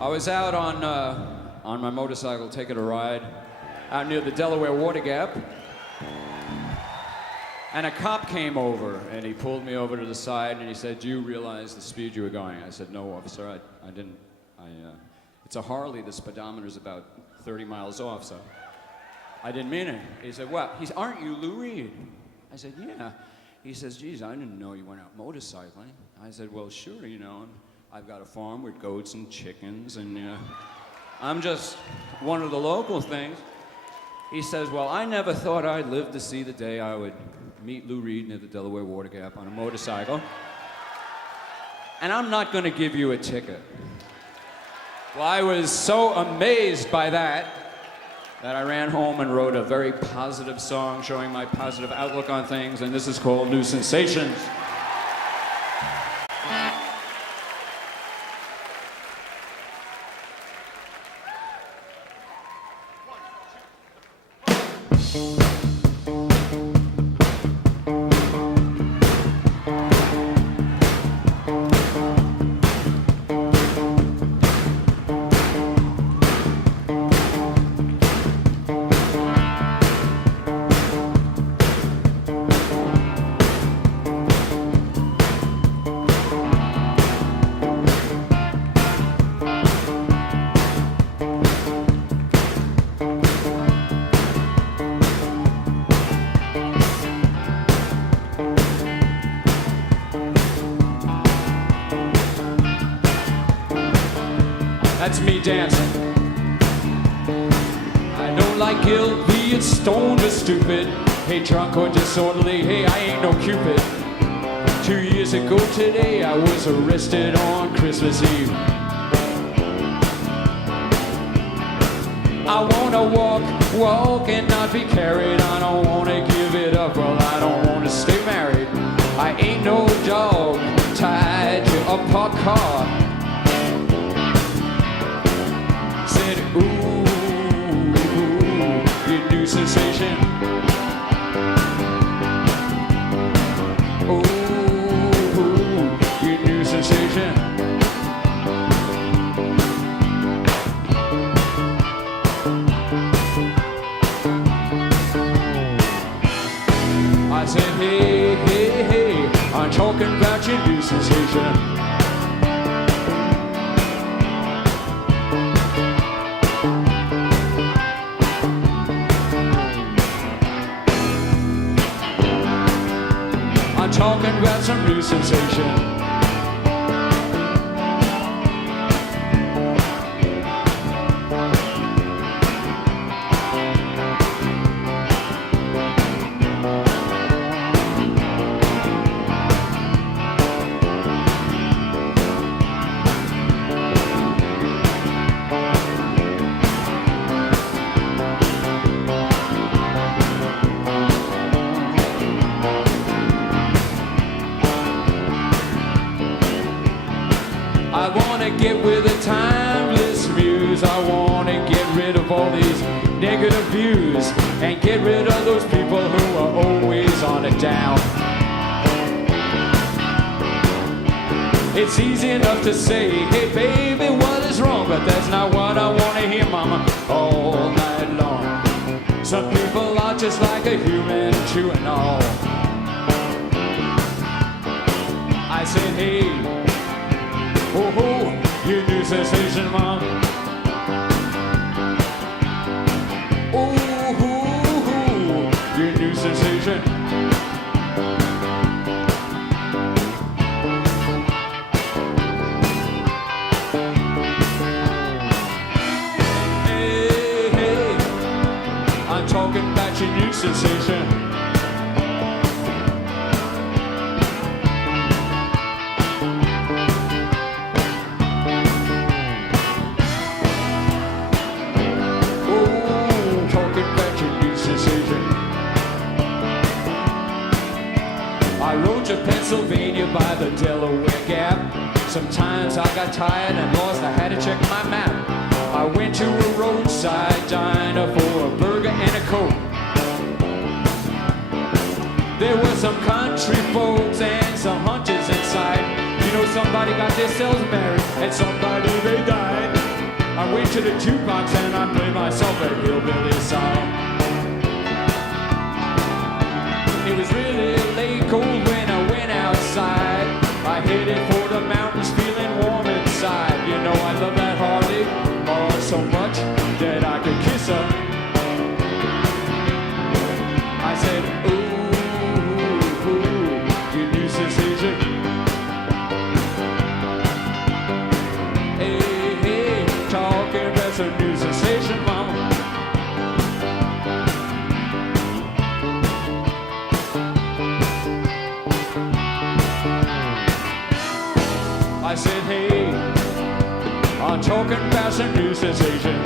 I was out on my motorcycle taking a ride out near the Delaware Water Gap, and a cop came over and he pulled me over to the side and he said, "Do you realize the speed you were going?" I said, "No, officer, I didn't. It's a Harley. The speedometer's about 30 miles off, so I didn't mean it." He said, "What?" He said, "Aren't you Lou Reed?" I said, "Yeah." He says, "Geez, I didn't know you went out motorcycling." I said, "Well, sure, you know. I've got a farm with goats and chickens, and I'm just one of the local things." He says, "Well, I never thought I'd live to see the day I would meet Lou Reed near the Delaware Water Gap on a motorcycle. And I'm not going to give you a ticket." Well, I was so amazed by that I ran home and wrote a very positive song showing my positive outlook on things, and this is called New Sensations. That's me dancing. I don't like guilt, being stoned or stupid. Hey, drunk or disorderly, hey, I ain't no Cupid. 2 years ago today, I was arrested on Christmas Eve. I wanna walk and not be carried. I don't wanna give it up, well, I don't wanna stay married. I ain't no dog tied to a parked car. Said, ooh, you new sensation. Ooh, you new sensation. I said, hey, hey, hey, I'm talking about your new sensation. I'm talking about some new sensation. I wanna get with a timeless muse. I wanna get rid of all these negative views and get rid of those people who are always on a down. It's easy enough to say, hey baby, what is wrong? But that's not what I wanna hear, mama, all night long. Some people are just like a human to and all. I said, hey, oh, oh, you new sensation, mom. Oh, you new sensation. Hey, hey, I'm talking about your new sensation. I rode to Pennsylvania by the Delaware Gap. Sometimes I got tired and lost, I had to check my map. I went to a roadside diner for a burger and a Coke. There were some country folks and some hunters inside. You know, somebody got themselves married and somebody they died. I went to the jukebox and I played myself a hillbilly song. It was really late, cold when I went outside. I headed for the mountains, feeling warm inside. You know I love that Harley, oh so much that I could kiss her. I said, ooh, you new sensation. Hey, hey, talking about some new sensation, mama. I said, hey, I'm talking about some new sensation.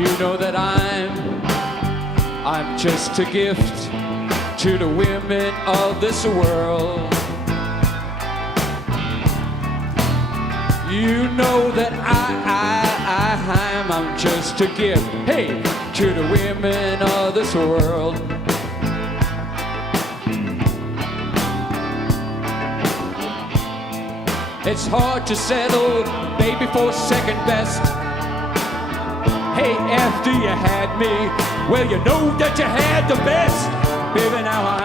You know that I'm just a gift to the women of this world. You know that I'm just a gift, hey, to the women of this world. It's hard to settle, baby, for second best. Hey, after you had me, well, you know that you had the best. Baby, now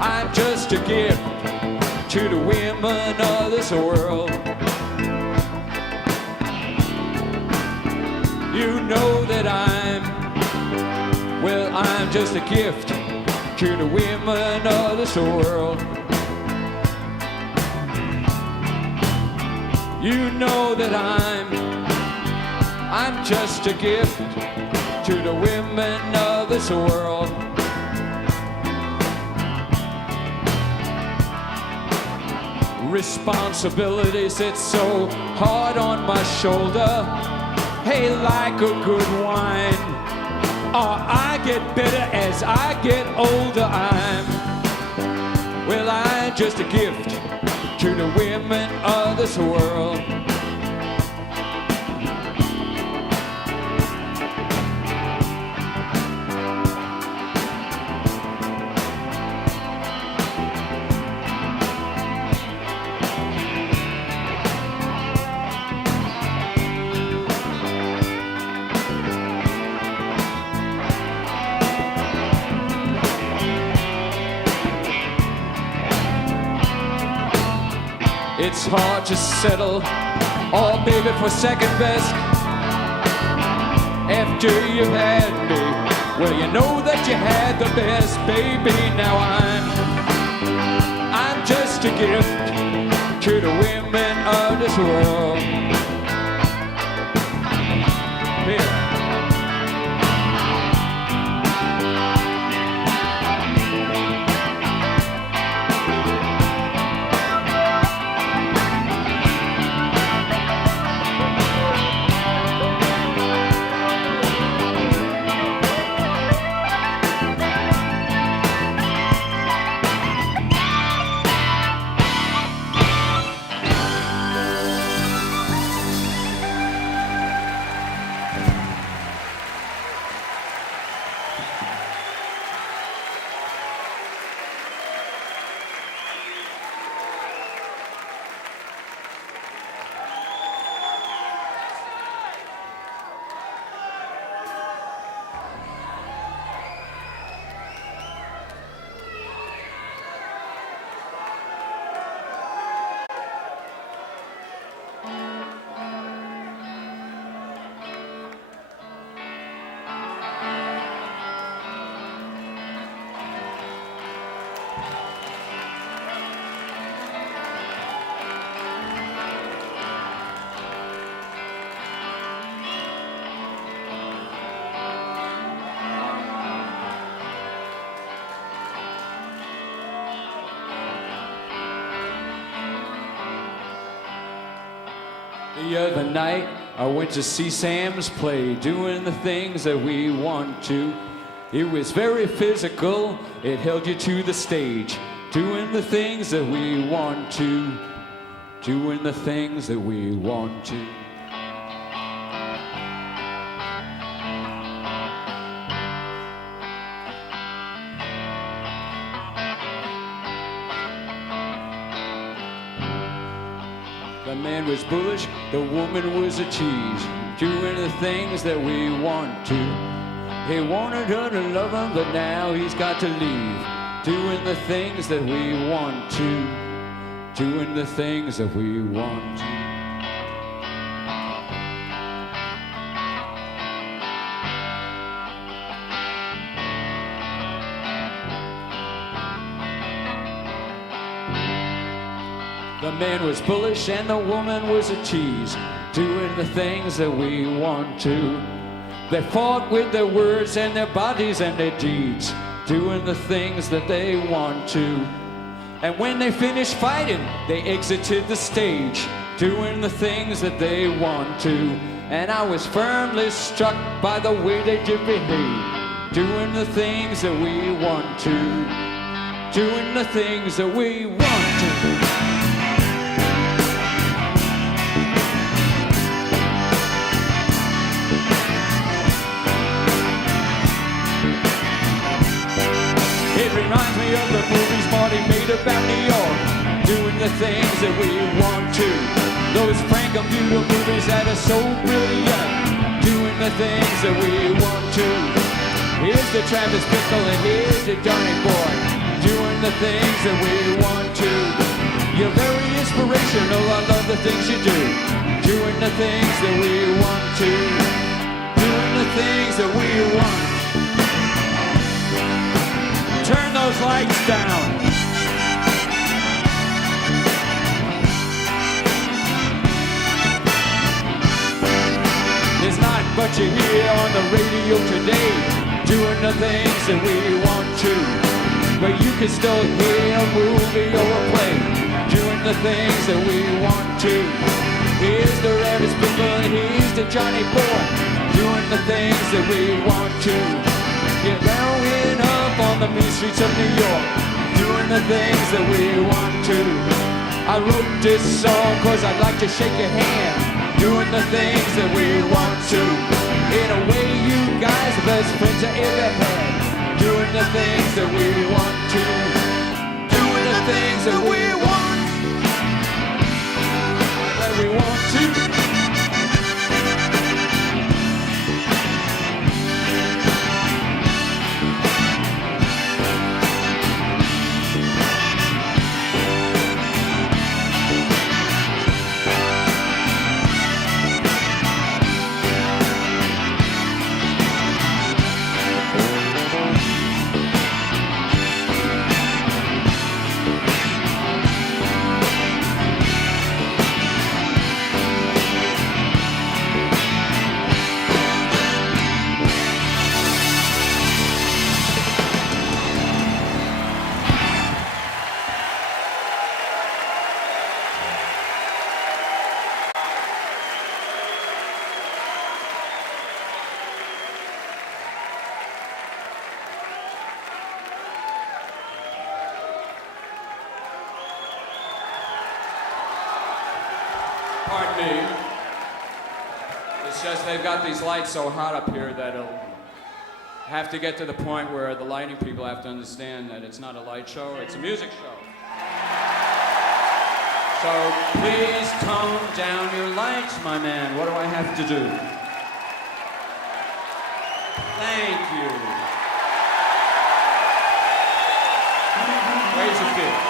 I'm just a gift to the women of this world. You know that I'm just a gift to the women of this world. You know that I'm just a gift to the women of this world. Responsibility sits so hard on my shoulder. Hey, like a good wine, I get better as I get older. I'm just a gift to the women of this world. It's hard to settle, oh baby, for second best. After you've had me, well, you know that you had the best, baby. Now I'm just a gift to the women of this world. Yeah. The other night, I went to see Sam's play, doing the things that we want to. It was very physical, it held you to the stage, doing the things that we want to, doing the things that we want to. The man was bullish, the woman was a cheese, doing the things that we want to. He wanted her to love him, but now he's got to leave, doing the things that we want to, doing the things that we want to. The man was bullish and the woman was a tease, doing the things that we want to. They fought with their words and their bodies and their deeds, doing the things that they want to. And when they finished fighting, they exited the stage, doing the things that they want to. And I was firmly struck by the way they did behave, doing the things that we want to, doing the things that we want to. It reminds me of the movies Marty made about New York, doing the things that we want to. Those Frank Computer movies that are so brilliant, doing the things that we want to. Here's the Travis Bickle and here's the Johnny Boy, doing the things that we want to. You're very inspirational, I love the things you do, doing the things that we want to, doing the things that we want. Turn those lights down. There's not much you hear on the radio today, doing the things that we want to. But you can still hear a movie or a play, doing the things that we want to. Here's the Travis Bickle and here's the Johnny Boy, doing the things that we want to. Get growing up on the mean streets of New York, doing the things that we want to. I wrote this song cause I'd like to shake your hand, doing the things that we want to. In a way you guys are best friends I ever had, doing the things that we want to, doing the things that we want, that we want to. Pardon me. It's just they've got these lights so hot up here that it'll have to get to the point where the lighting people have to understand that it's not a light show, it's a music show. So please tone down your lights, my man. What do I have to do? Thank you. Raise your feet.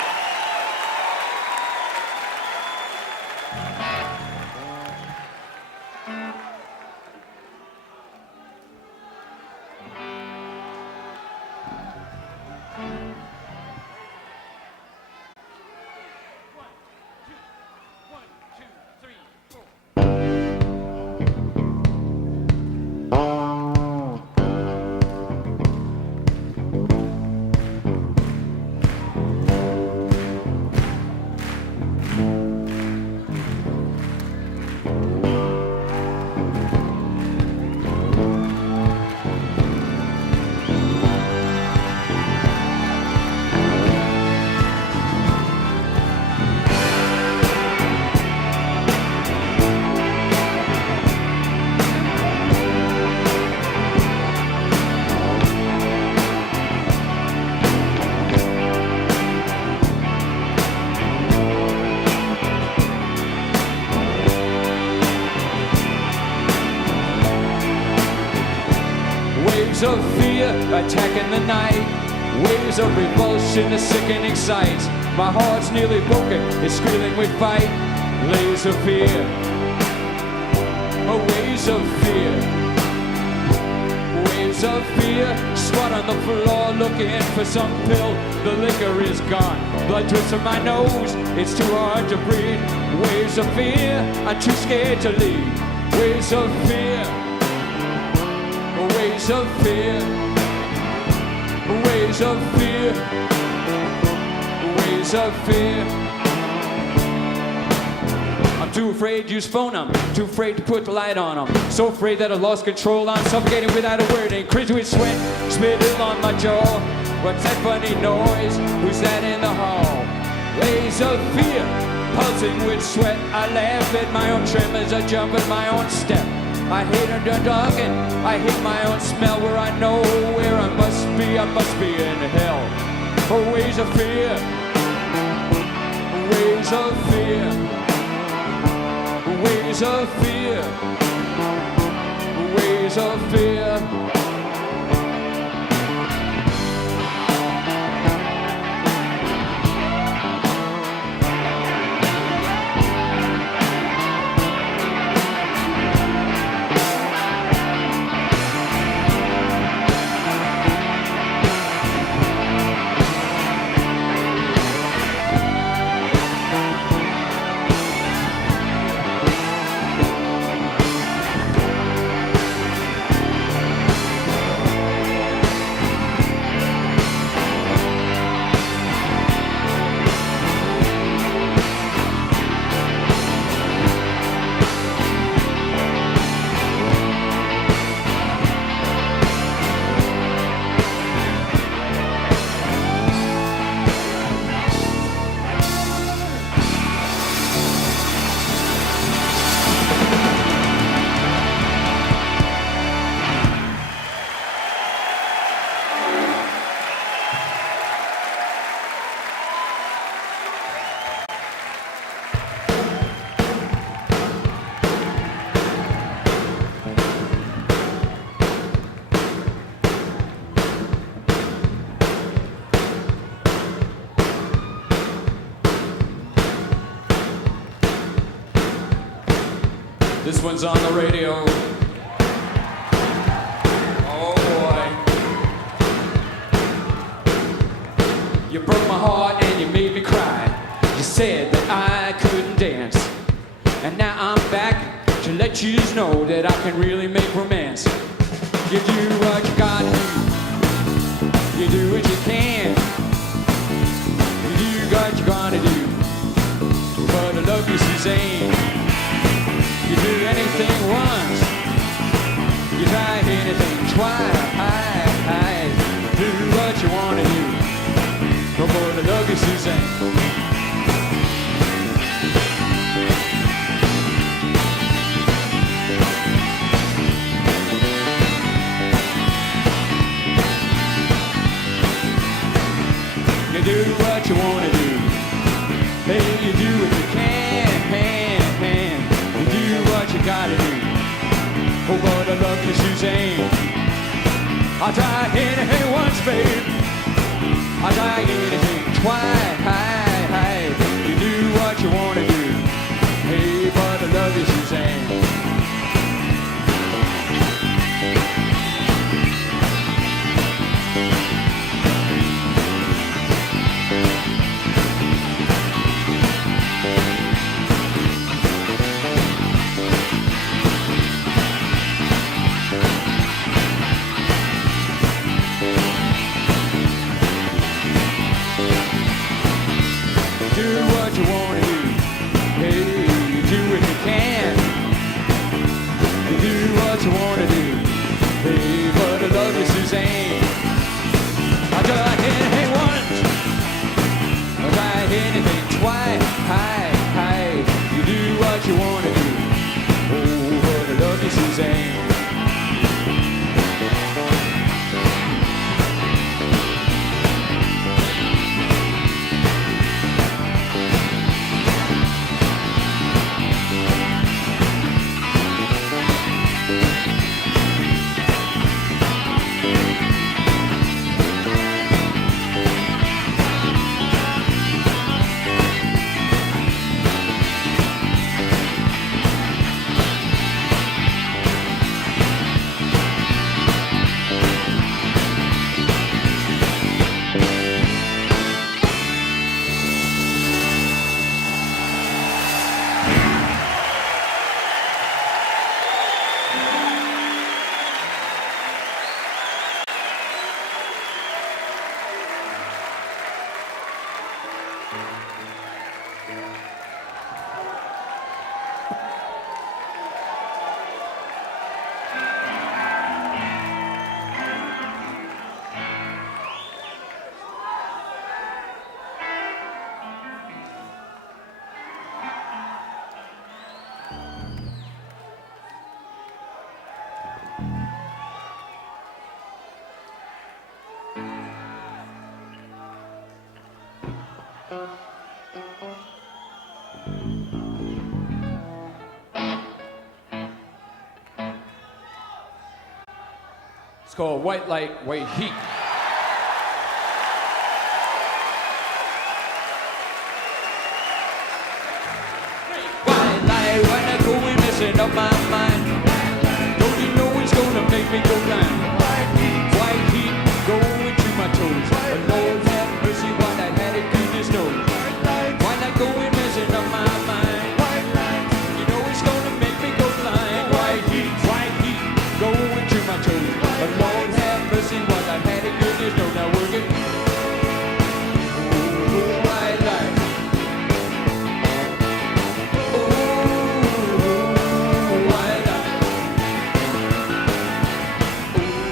Waves of fear attacking the night, waves of revulsion, a sickening sight. My heart's nearly broken, it's squealing with fight. Waves of fear, waves of fear, waves of fear. Squat on the floor looking for some pill. The liquor is gone, blood drips from my nose, it's too hard to breathe. Waves of fear, I'm too scared to leave. Waves of fear, waves of fear, waves of fear, waves of fear. I'm too afraid to use phone, I'm too afraid to put the light on. I'm so afraid that I lost control. I'm suffocating without a word and crazy with sweat, spittle on my jaw. What's that funny noise? Who's that in the hall? Waves of fear, pulsing with sweat. I laugh at my own tremors, I jump at my own step. I hate the dark and I hate my own smell. Where I know where I must be in hell. Oh, waves of fear, waves of fear, waves of fear, waves of fear. This one's on the radio. Oh boy. You broke my heart and you made me cry. You said that I couldn't dance. And now I'm back to let you know that I can really make romance. You do what you gotta do. You do what you can. You do what you gotta do. But I love you, Suzanne. You do anything once, you try anything twice. Do what you want to do. No more to love you, Suzanne. You do what you want to do. Hey, you do what you can. What you gotta do. Oh, but I love you, Suzanne. I'll try anything once, babe. I'll try anything twice. You do what you wanna do. Hey, but I love you, Suzanne. It's called White Light, White Heat. White light when I go and messing up my mind. Don't you know it's gonna make me go blind? White heat going to my toes. But Lord have mercy, while I had it goodness knows. White light going messing up my mind. You know it's gonna make me go blind. White heat going to my toes. But Lord have mercy, while I had it goodness knows. Now work it. Ooh, white light. Ooh, white light. Ooh,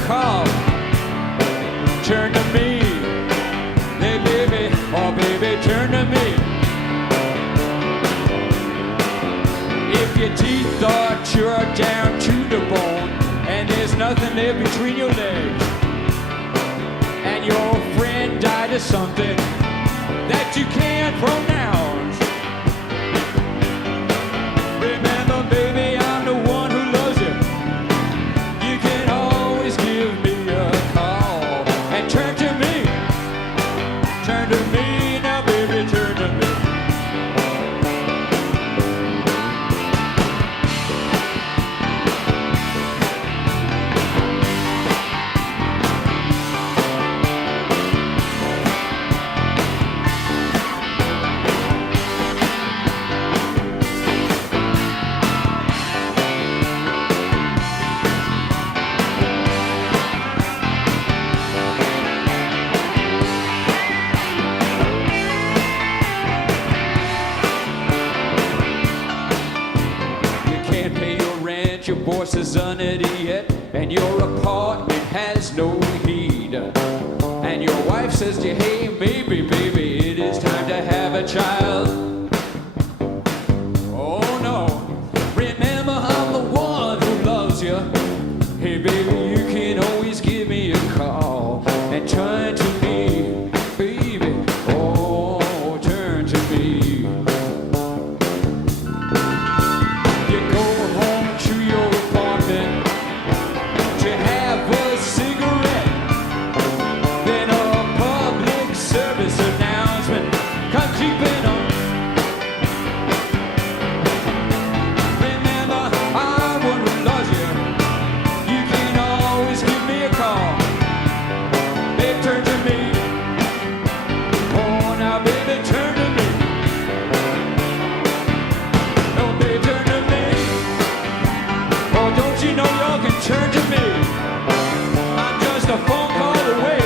call. Turn to me. Hey baby, oh baby, turn to me. If your teeth are chewed down to the bone and there's nothing there between your legs, and your friend died of something that you can't pronounce, remember baby, I'm the one who loves you. You can always give me a call and turn to me. Turn to me now baby, turn to me. Your boss is an idiot, and your apartment has no heat. And your wife says to you, hey, baby, baby, it is time to have a child. Oh no, remember I'm the one who loves you. Hey, baby, you can always give me a call and turn to me, baby. Oh, turn to me. Turn to me. I'm just a phone call away.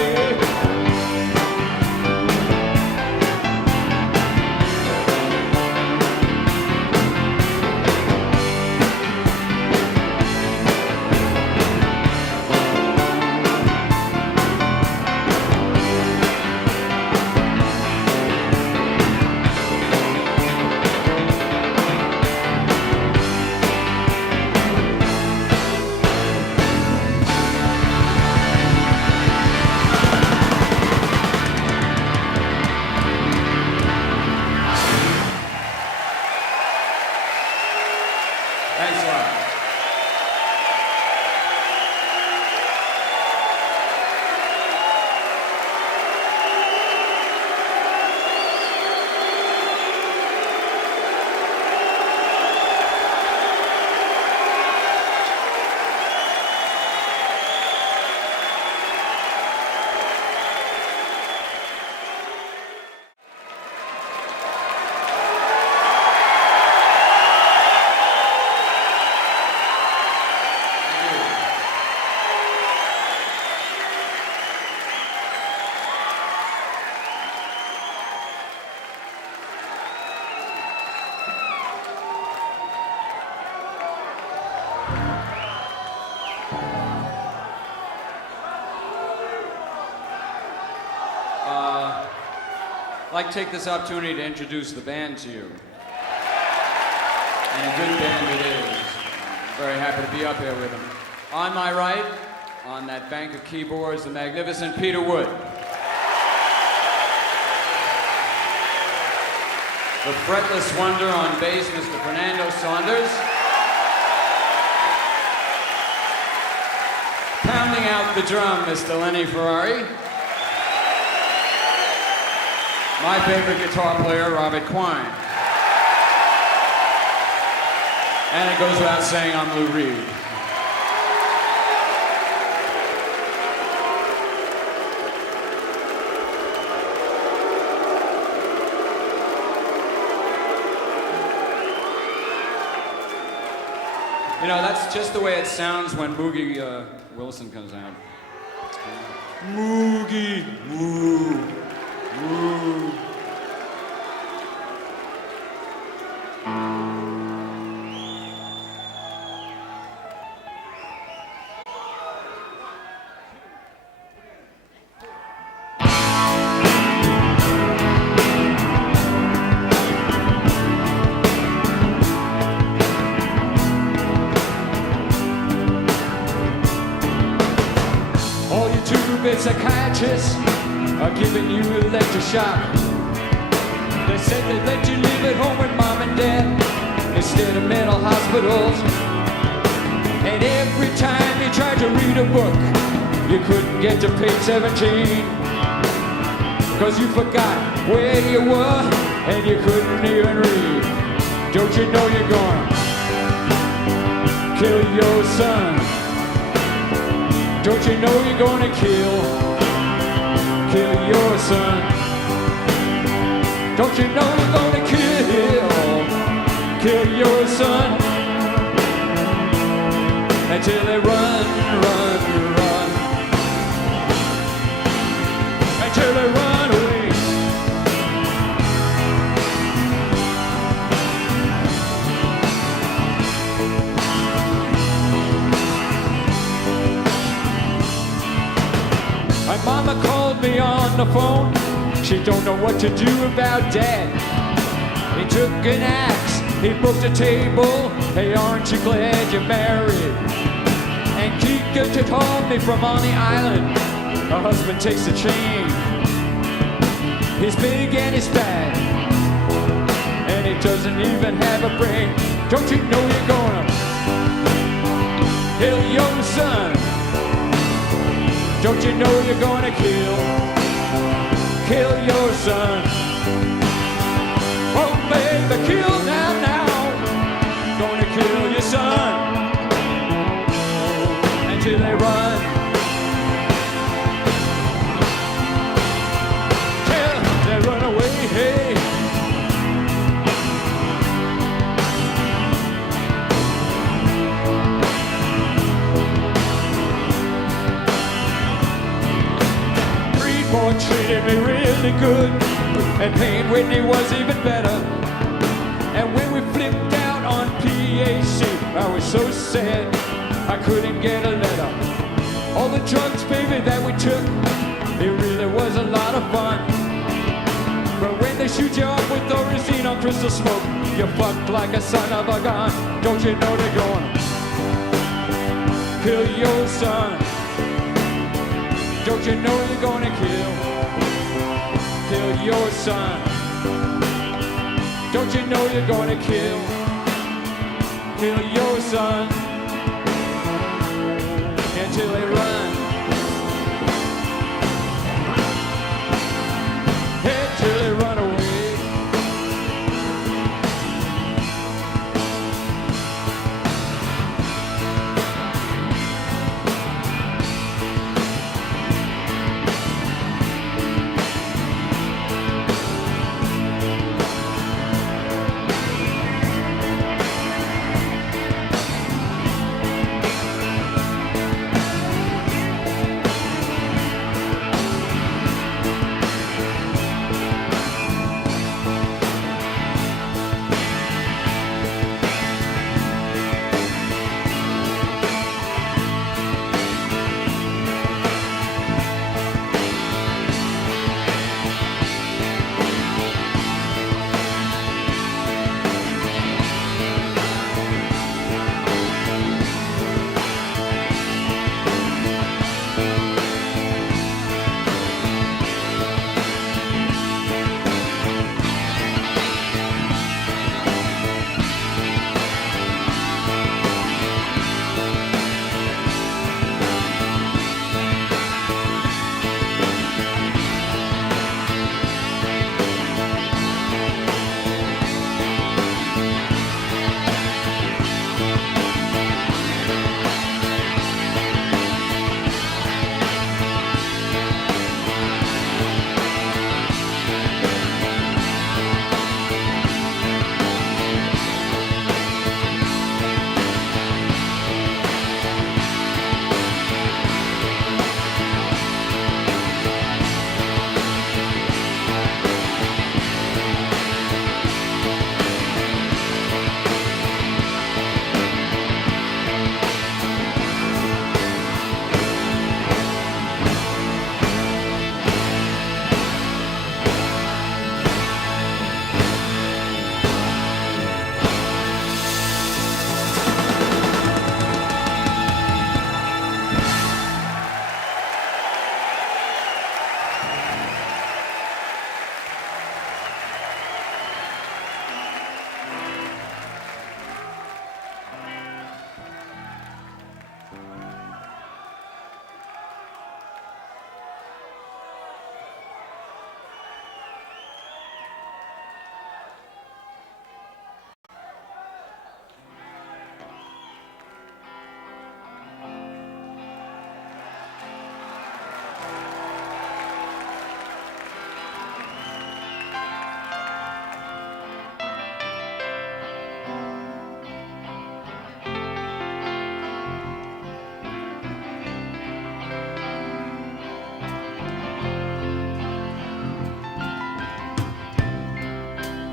Thanks a lot. I'd like to take this opportunity to introduce the band to you. And a good band it is. I'm very happy to be up here with them. On my right, on that bank of keyboards, the magnificent Peter Wood. The fretless wonder on bass, Mr. Fernando Saunders. Pounding out the drum, Mr. Lenny Ferrari. My favorite guitar player, Robert Quine. And it goes without saying, I'm Lou Reed. You know, that's just the way it sounds when Moogie Wilson comes out. Moogie, moo, moo. private psychiatrists are giving you electroshock. They said they'd let you live at home with mom and dad instead of mental hospitals. And every time you tried to read a book, you couldn't get to page 17. Cause you forgot where you were and you couldn't even read. Don't you know you're gonna kill your son? Don't you know you're gonna kill your son? Don't you know you're gonna kill your son? Until they run, until they run away. My mama called me on the phone. She don't know what to do about Dad. He took an axe, he broke the table. Hey, aren't you glad you're married? And Kika told me from on the island, her husband takes the train. He's big and he's fat, and he doesn't even have a brain. Don't you know you're gonna kill your son? Don't you know you're gonna kill your son? Oh baby, kill now, gonna kill your son. Until they run, till they run away, hey. Freeport treated me really good, and Payne Whitney was even better. And when we flipped out on PAC, I was so sad I couldn't get a letter. All the drugs, baby, that we took, it really was a lot of fun. But when they shoot you up with Thorazine on crystal smoke, you're fucked like a son of a gun. Don't you know they're gonna kill your son? Don't you know you're gonna kill your son? Don't you know you're gonna kill your son? Until they run, until they run away.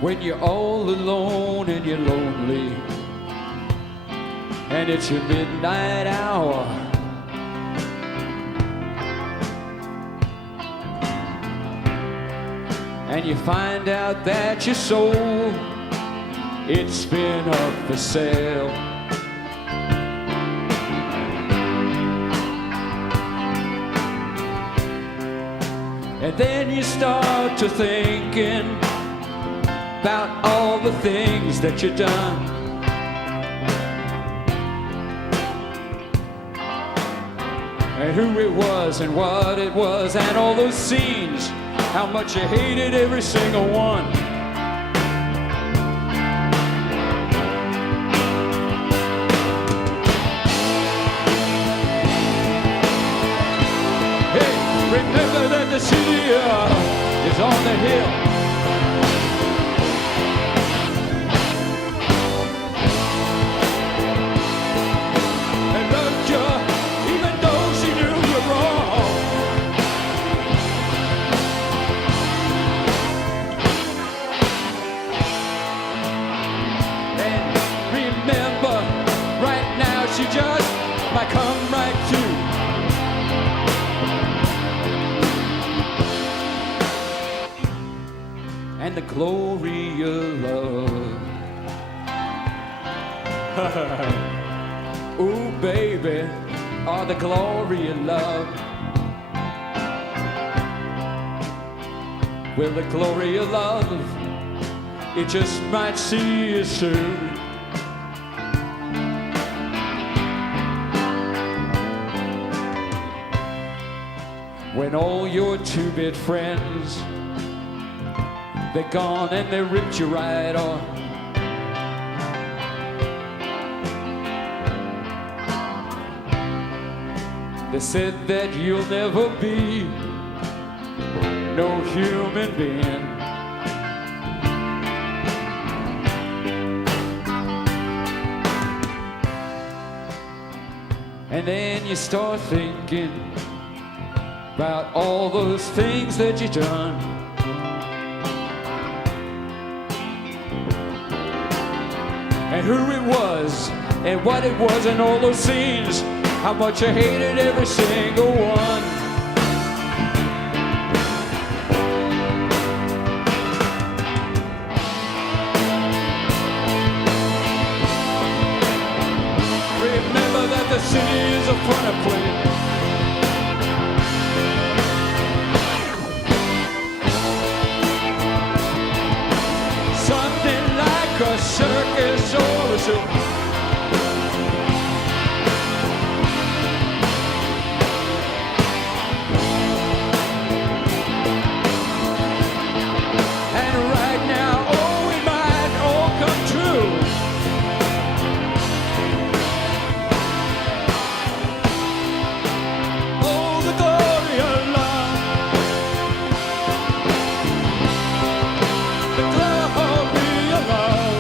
when you're all alone and you're lonely, and it's your midnight hour. And you find out that your soul, it's been up for sale. And then you start to thinking about all the things that you've done. And who it was and what it was and all those scenes, how much you hated every single one. Hey, remember that the city is on the hill. And loved you even though she knew you wrong. Remember, right now she just might come right through. And the glory of love. Ooh, baby, oh, the glory of love. Well, the glory of love, it just might see you soon. When all your two-bit friends, they're gone and they ripped you right off. They said that you'll never be no human being. And then you start thinking about all those things that you've done. And who it was, and what it was, and all those scenes, how much I hated every single one. Remember that the city is a funny place. A circus or a zoo. And right now, oh, it might all come true. Oh, the glory of love. The glory of love.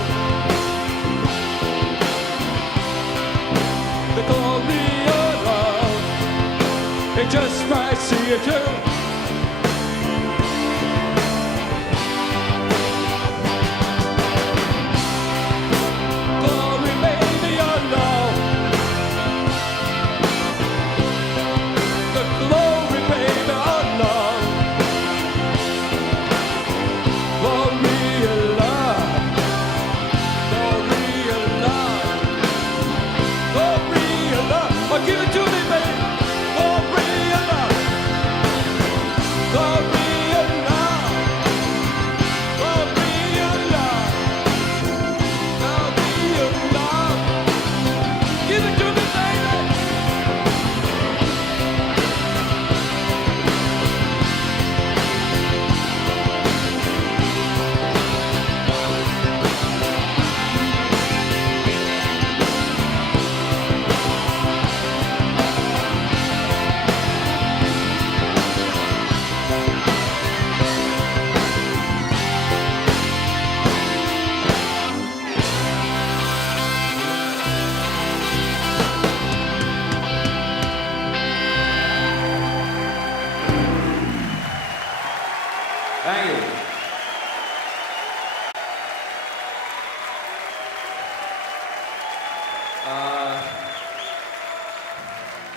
The glory of love, it just might see you through. Glory, baby, of love. The glory, baby, of love. Glory of love. Glory of love. Glory of love. Oh, give it to me, baby. Glory of love.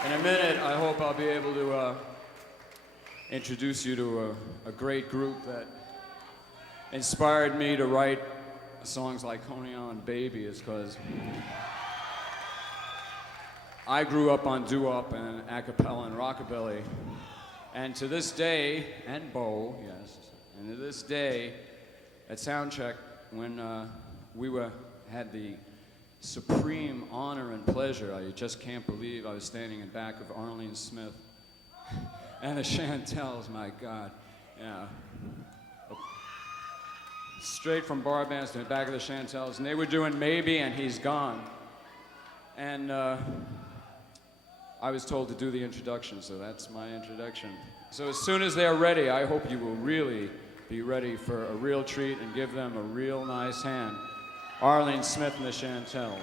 In a minute, I hope I'll be able to introduce you to a great group that inspired me to write songs like Coney Island Baby, is because I grew up on doo-wop and a cappella and rockabilly. And to this day, and Bo, yes, and to this day, at Soundcheck, when we had the supreme honor and pleasure, I just can't believe I was standing in back of Arlene Smith and the Chantels, my God. Yeah. Straight from bar bands to the back of the Chantels, and they were doing Maybe and He's Gone. And I was told to do the introduction, so that's my introduction. So as soon as they're ready, I hope you will really be ready for a real treat and give them a real nice hand. Arlene Smith and the Chantels.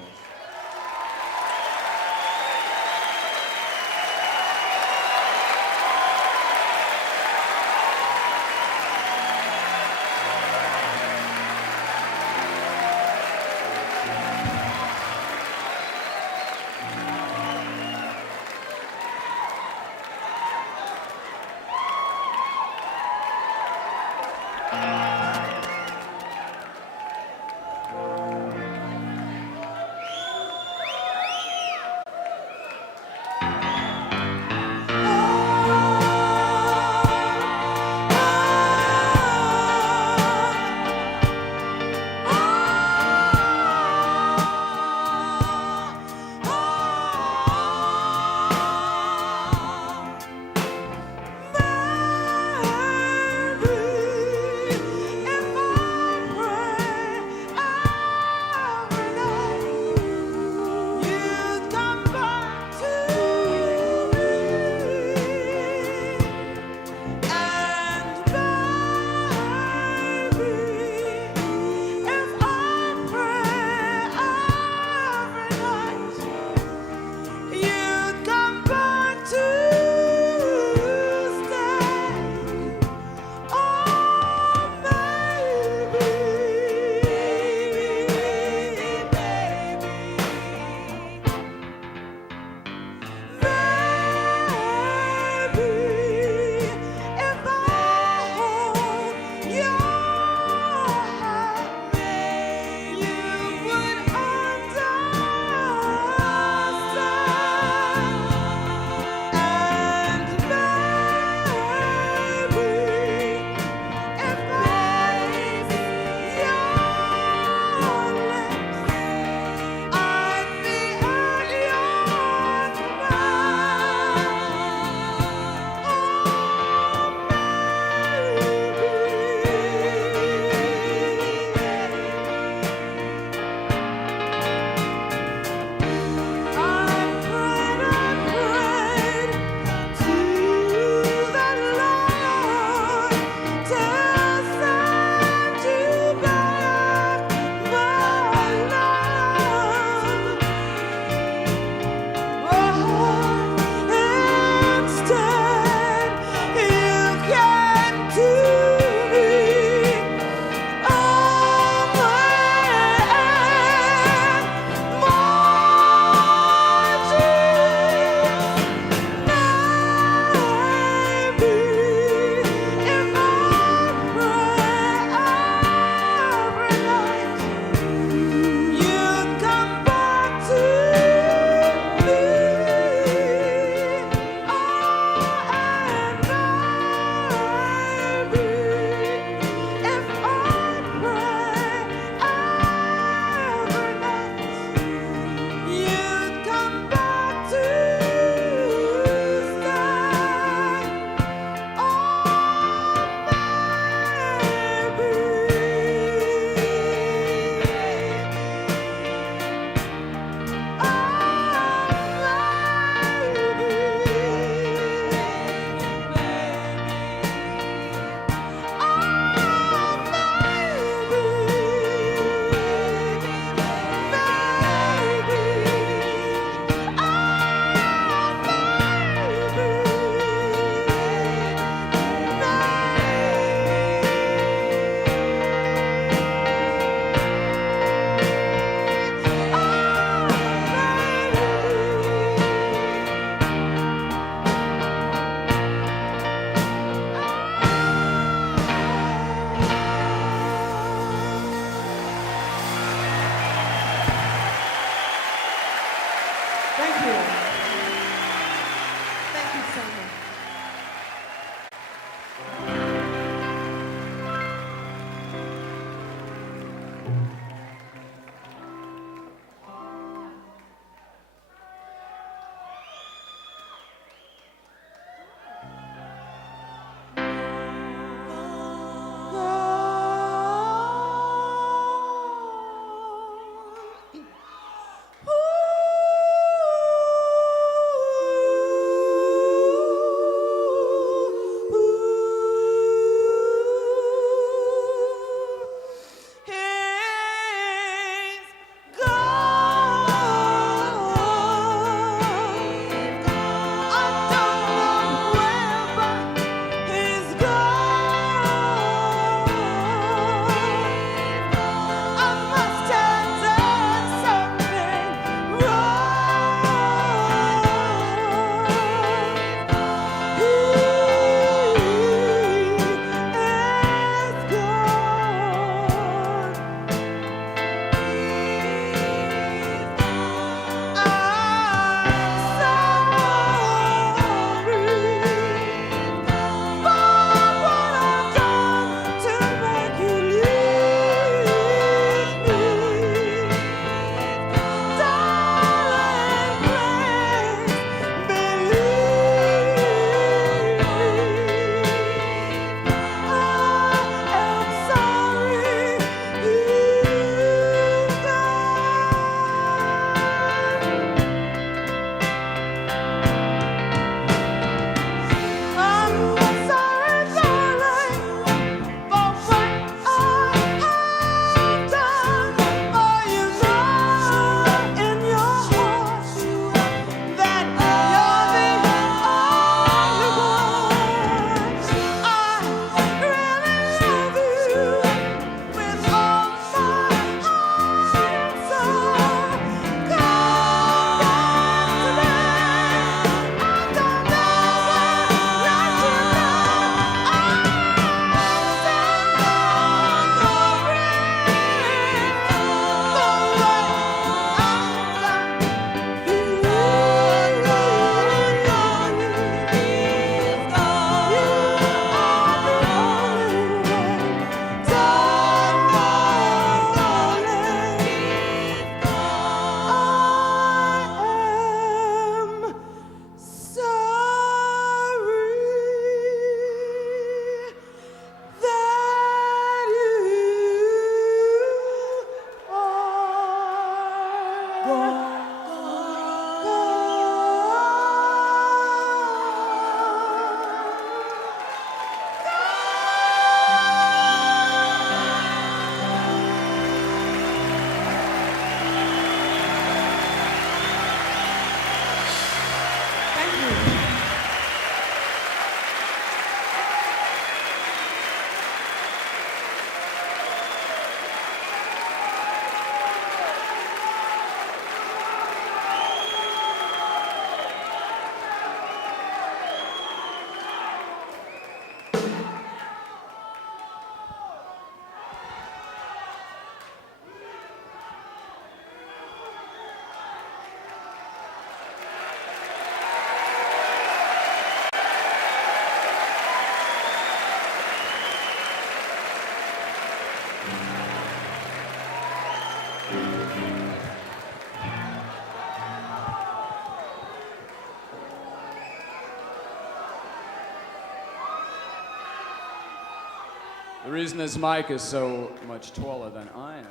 The reason this mic is so much taller than I am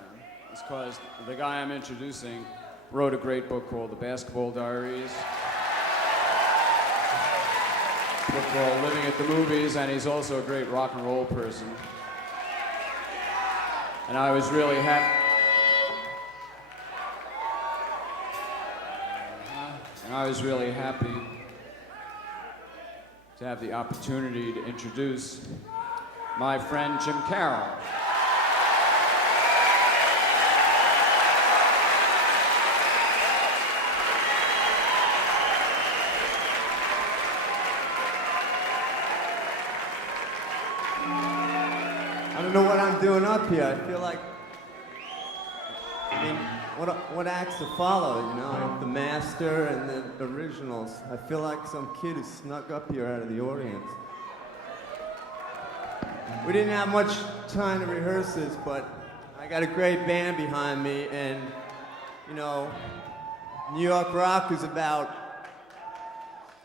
is because the guy I'm introducing wrote a great book called The Basketball Diaries. A book called Living at the Movies, and he's also a great rock and roll person. And I was really happy. To have the opportunity to introduce my friend Jim Carroll. I don't know what I'm doing up here. I feel like, what acts to follow, you know? The master and the originals. I feel like some kid who snuck up here out of the audience. We didn't have much time to rehearse this, but I got a great band behind me, and, you know, New York rock is about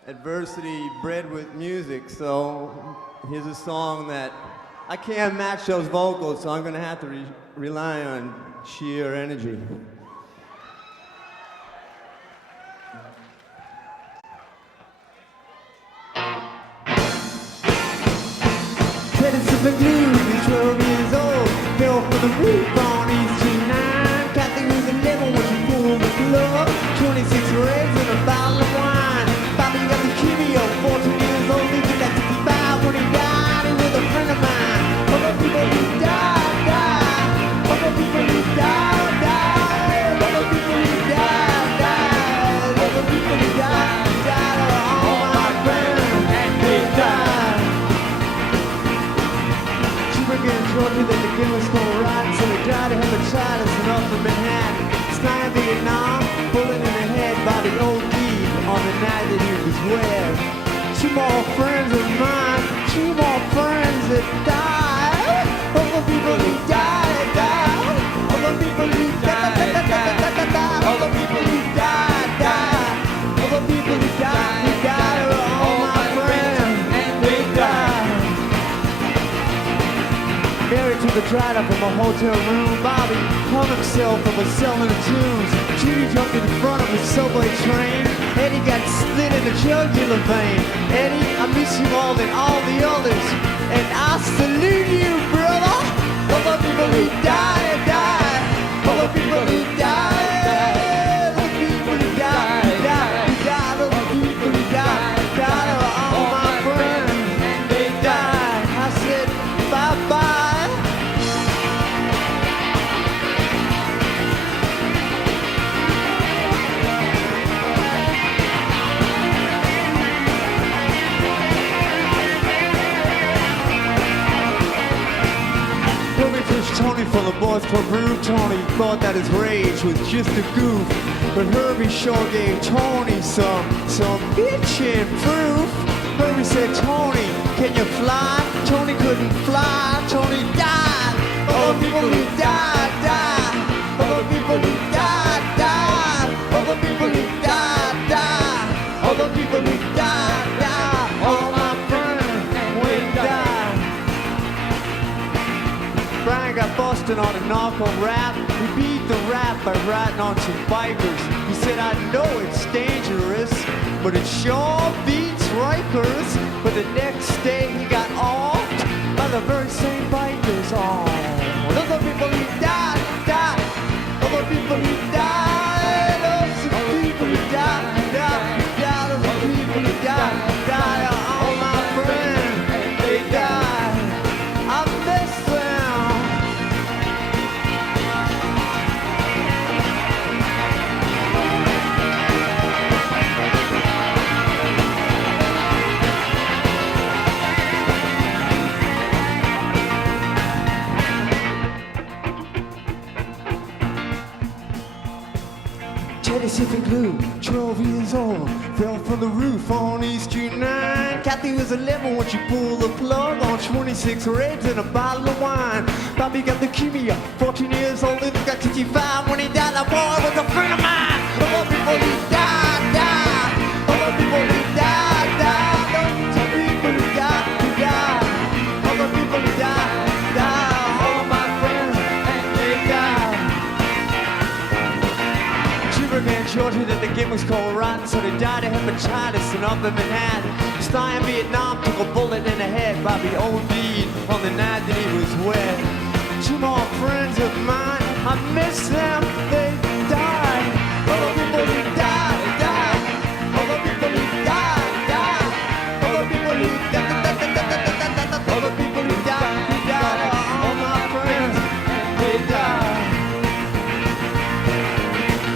adversity bred with music, so here's a song that I can't match those vocals, so I'm gonna have to rely on sheer energy. The blues is 12 years old, fell for the roof on East G9. Kathy was 11 when she pulled the club, 26 reds and a bottle of wine. Bobby got the Kimio, 14 years old, thinking that 65 when he died. He was a friend of mine. All the people who died. All the people who died. All the people who died. All the people who died. Are all my friends, and they died. Again, Georgia, that the game was going right, so they died of hepatitis and off from Manhattan. Sniped in Vietnam, bullet in the head by the old deed on the night that he was wed. Two more friends of mine, two more friends that died. All the people who died. All the people who died. All the people who died. All the people who died are all my friends, and they died. Married to the dried up from a hotel room. Bobby hung himself and was selling the tunes. Judy jumped in front of the subway train. Eddie got split in the jugular vein. Eddie, I miss you more than all the others, and I salute you, brother. All the people who died. All the people who died. All the people who died. All the people who died are all my friends, and they died. I said bye-bye. Tony from the Boys Club Roof. Tony thought that his rage was just a goof, but Herbie sure gave Tony some bitchin' proof. Herbie said, Tony, can you fly? Tony couldn't fly. Tony died. All the people who died. All the people who died. All the people who died. All the people who died. All my friends, and we died. Brian got busted on a narco rap. We beat the rap life by riding on some bikers. He said, I know it's dangerous, but it sure beats Rikers. But the next day he got offed by the very same bikers. Oh, those are people who died, died. Those are people who died. Those are people who died, died, died. Those are people who died, died. All my friends, they died. I miss them. Teddy Sipping Glue, 12 years old, fell from the roof on East Street 9. Kathy was 11 when she pulled the plug on 26 Reds and a bottle of wine. Bobby got leukemia, 14 years old, Little got 65 when he died. That boy was a friend of mine. All the people who died, died. All the people who died, died. All the people who died, died. All the people who died, died. All my friends, they died. Sugarman, Georgia, that the game was called rotten, so they died of hepatitis and up in Manhattan. Sty in Vietnam took a bullet in the head. Bobby OD'd on the night that he was wet. Two more friends of mine, I miss them, they died. All the people who died, died. All the people who died, died. All the people who died, all the people who died. All my friends, they died.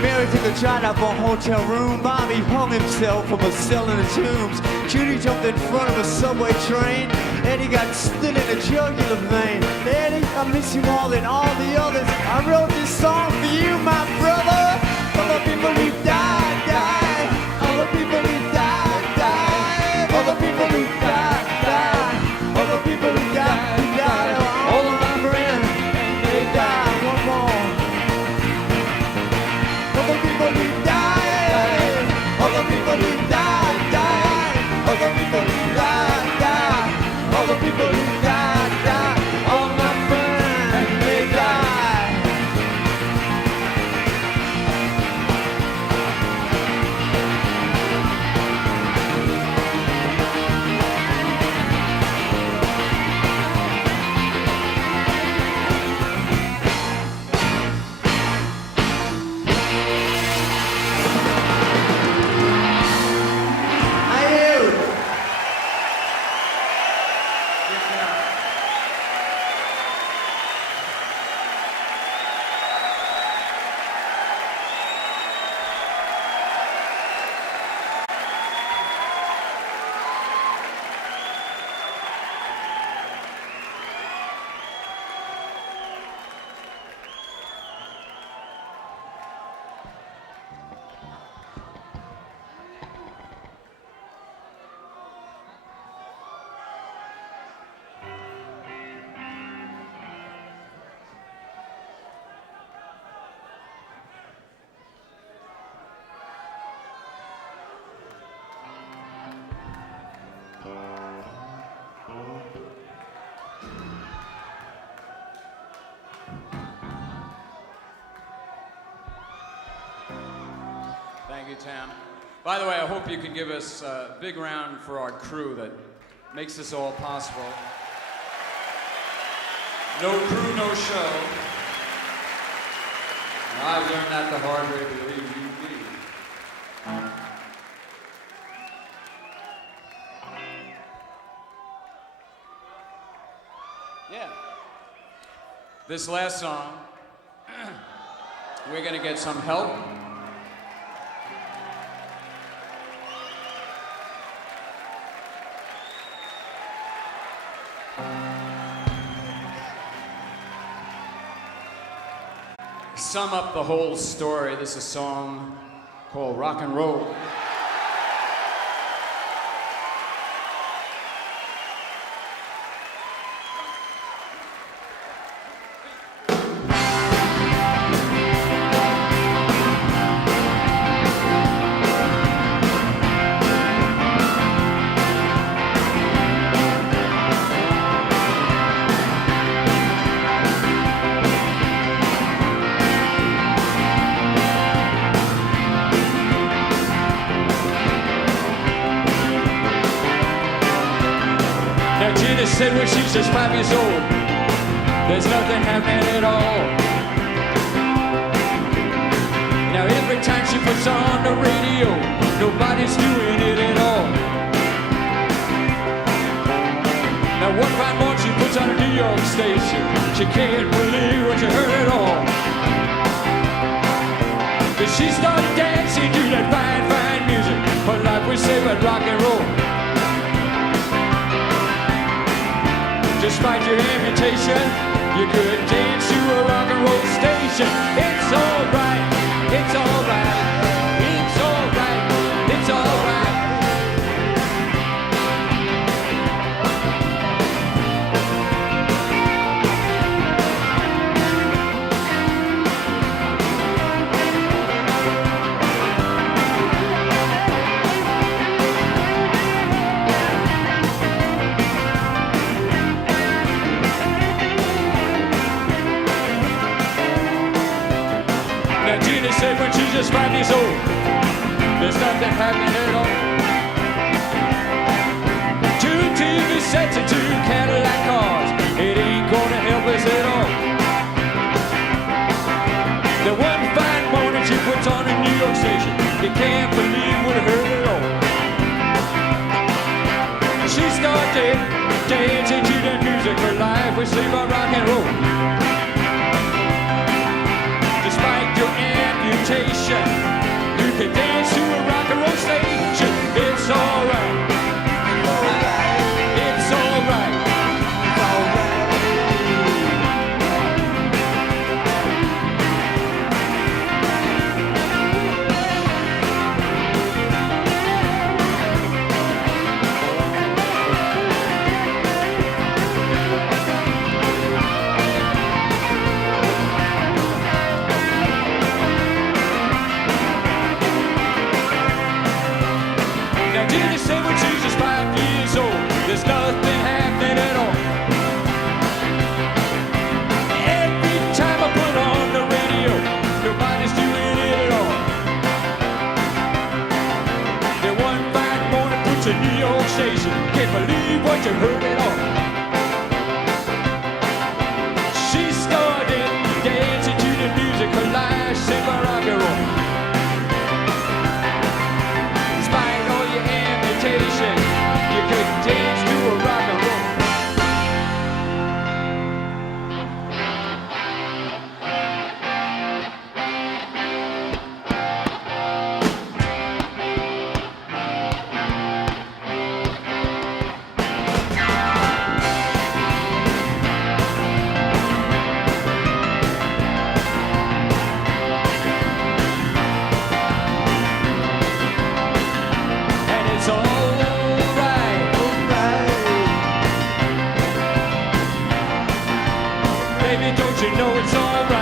Mary took a shot up a hotel room. Bobby hung himself from a cell in the tombs. Judy jumped in front of a subway train. Eddie got slit in the jugular vein. Eddie, I miss you more than all the others. I wrote this song for you, my brother. All the people who died, died. All the people who died, died. All the people who died, died. All the people who died, died. All of my friends, they died. One more. All the people who died, all the people who died, died, all the people who died, died, all the people who died, died, all my friends, they died. Thank you, Tam. By the way, I hope you can give us a big round for our crew that makes this all possible. No crew, no show. I learned that the hard way, believe you me. Yeah. This last song, we're gonna get some help. Sum up the whole story. This is a song called Rock and Roll. Gina said when she's just 5 years old, there's nothing happening at all. Now every time she puts on the radio, nobody's doing it at all. Now one fine morning she puts on a New York station. She can't believe what she heard at all. But she started dancing to that fine, fine music. But like we say about rock and roll, despite your amputation, you could dance to a rock and roll station. It's alright, it's alright, it's alright, it's alright. Now Gina said when she's just 5 years old, there's nothing happening at all. 2 TV sets and 2 Cadillac cars, it ain't gonna help us at all. The one fine morning she puts on a New York station, you can't believe what I heard at all. She started dancing to the music, her life was saved by rock and roll. Despite your amputation, you can dance to a rock and roll station. It's alright. It's alright. It's alright. Now Gina said when she's just 5 years old, there's nothing happening at all. Every time I put on the radio, nobody's doing it at all. Then one fine morning puts a New York station, can't believe what you heard at all. She started dancing to the music, her life saved by rock and roll. Despite all your amputation, you could dance to a rock and roll. And it's alright, baby, don't you know it's alright?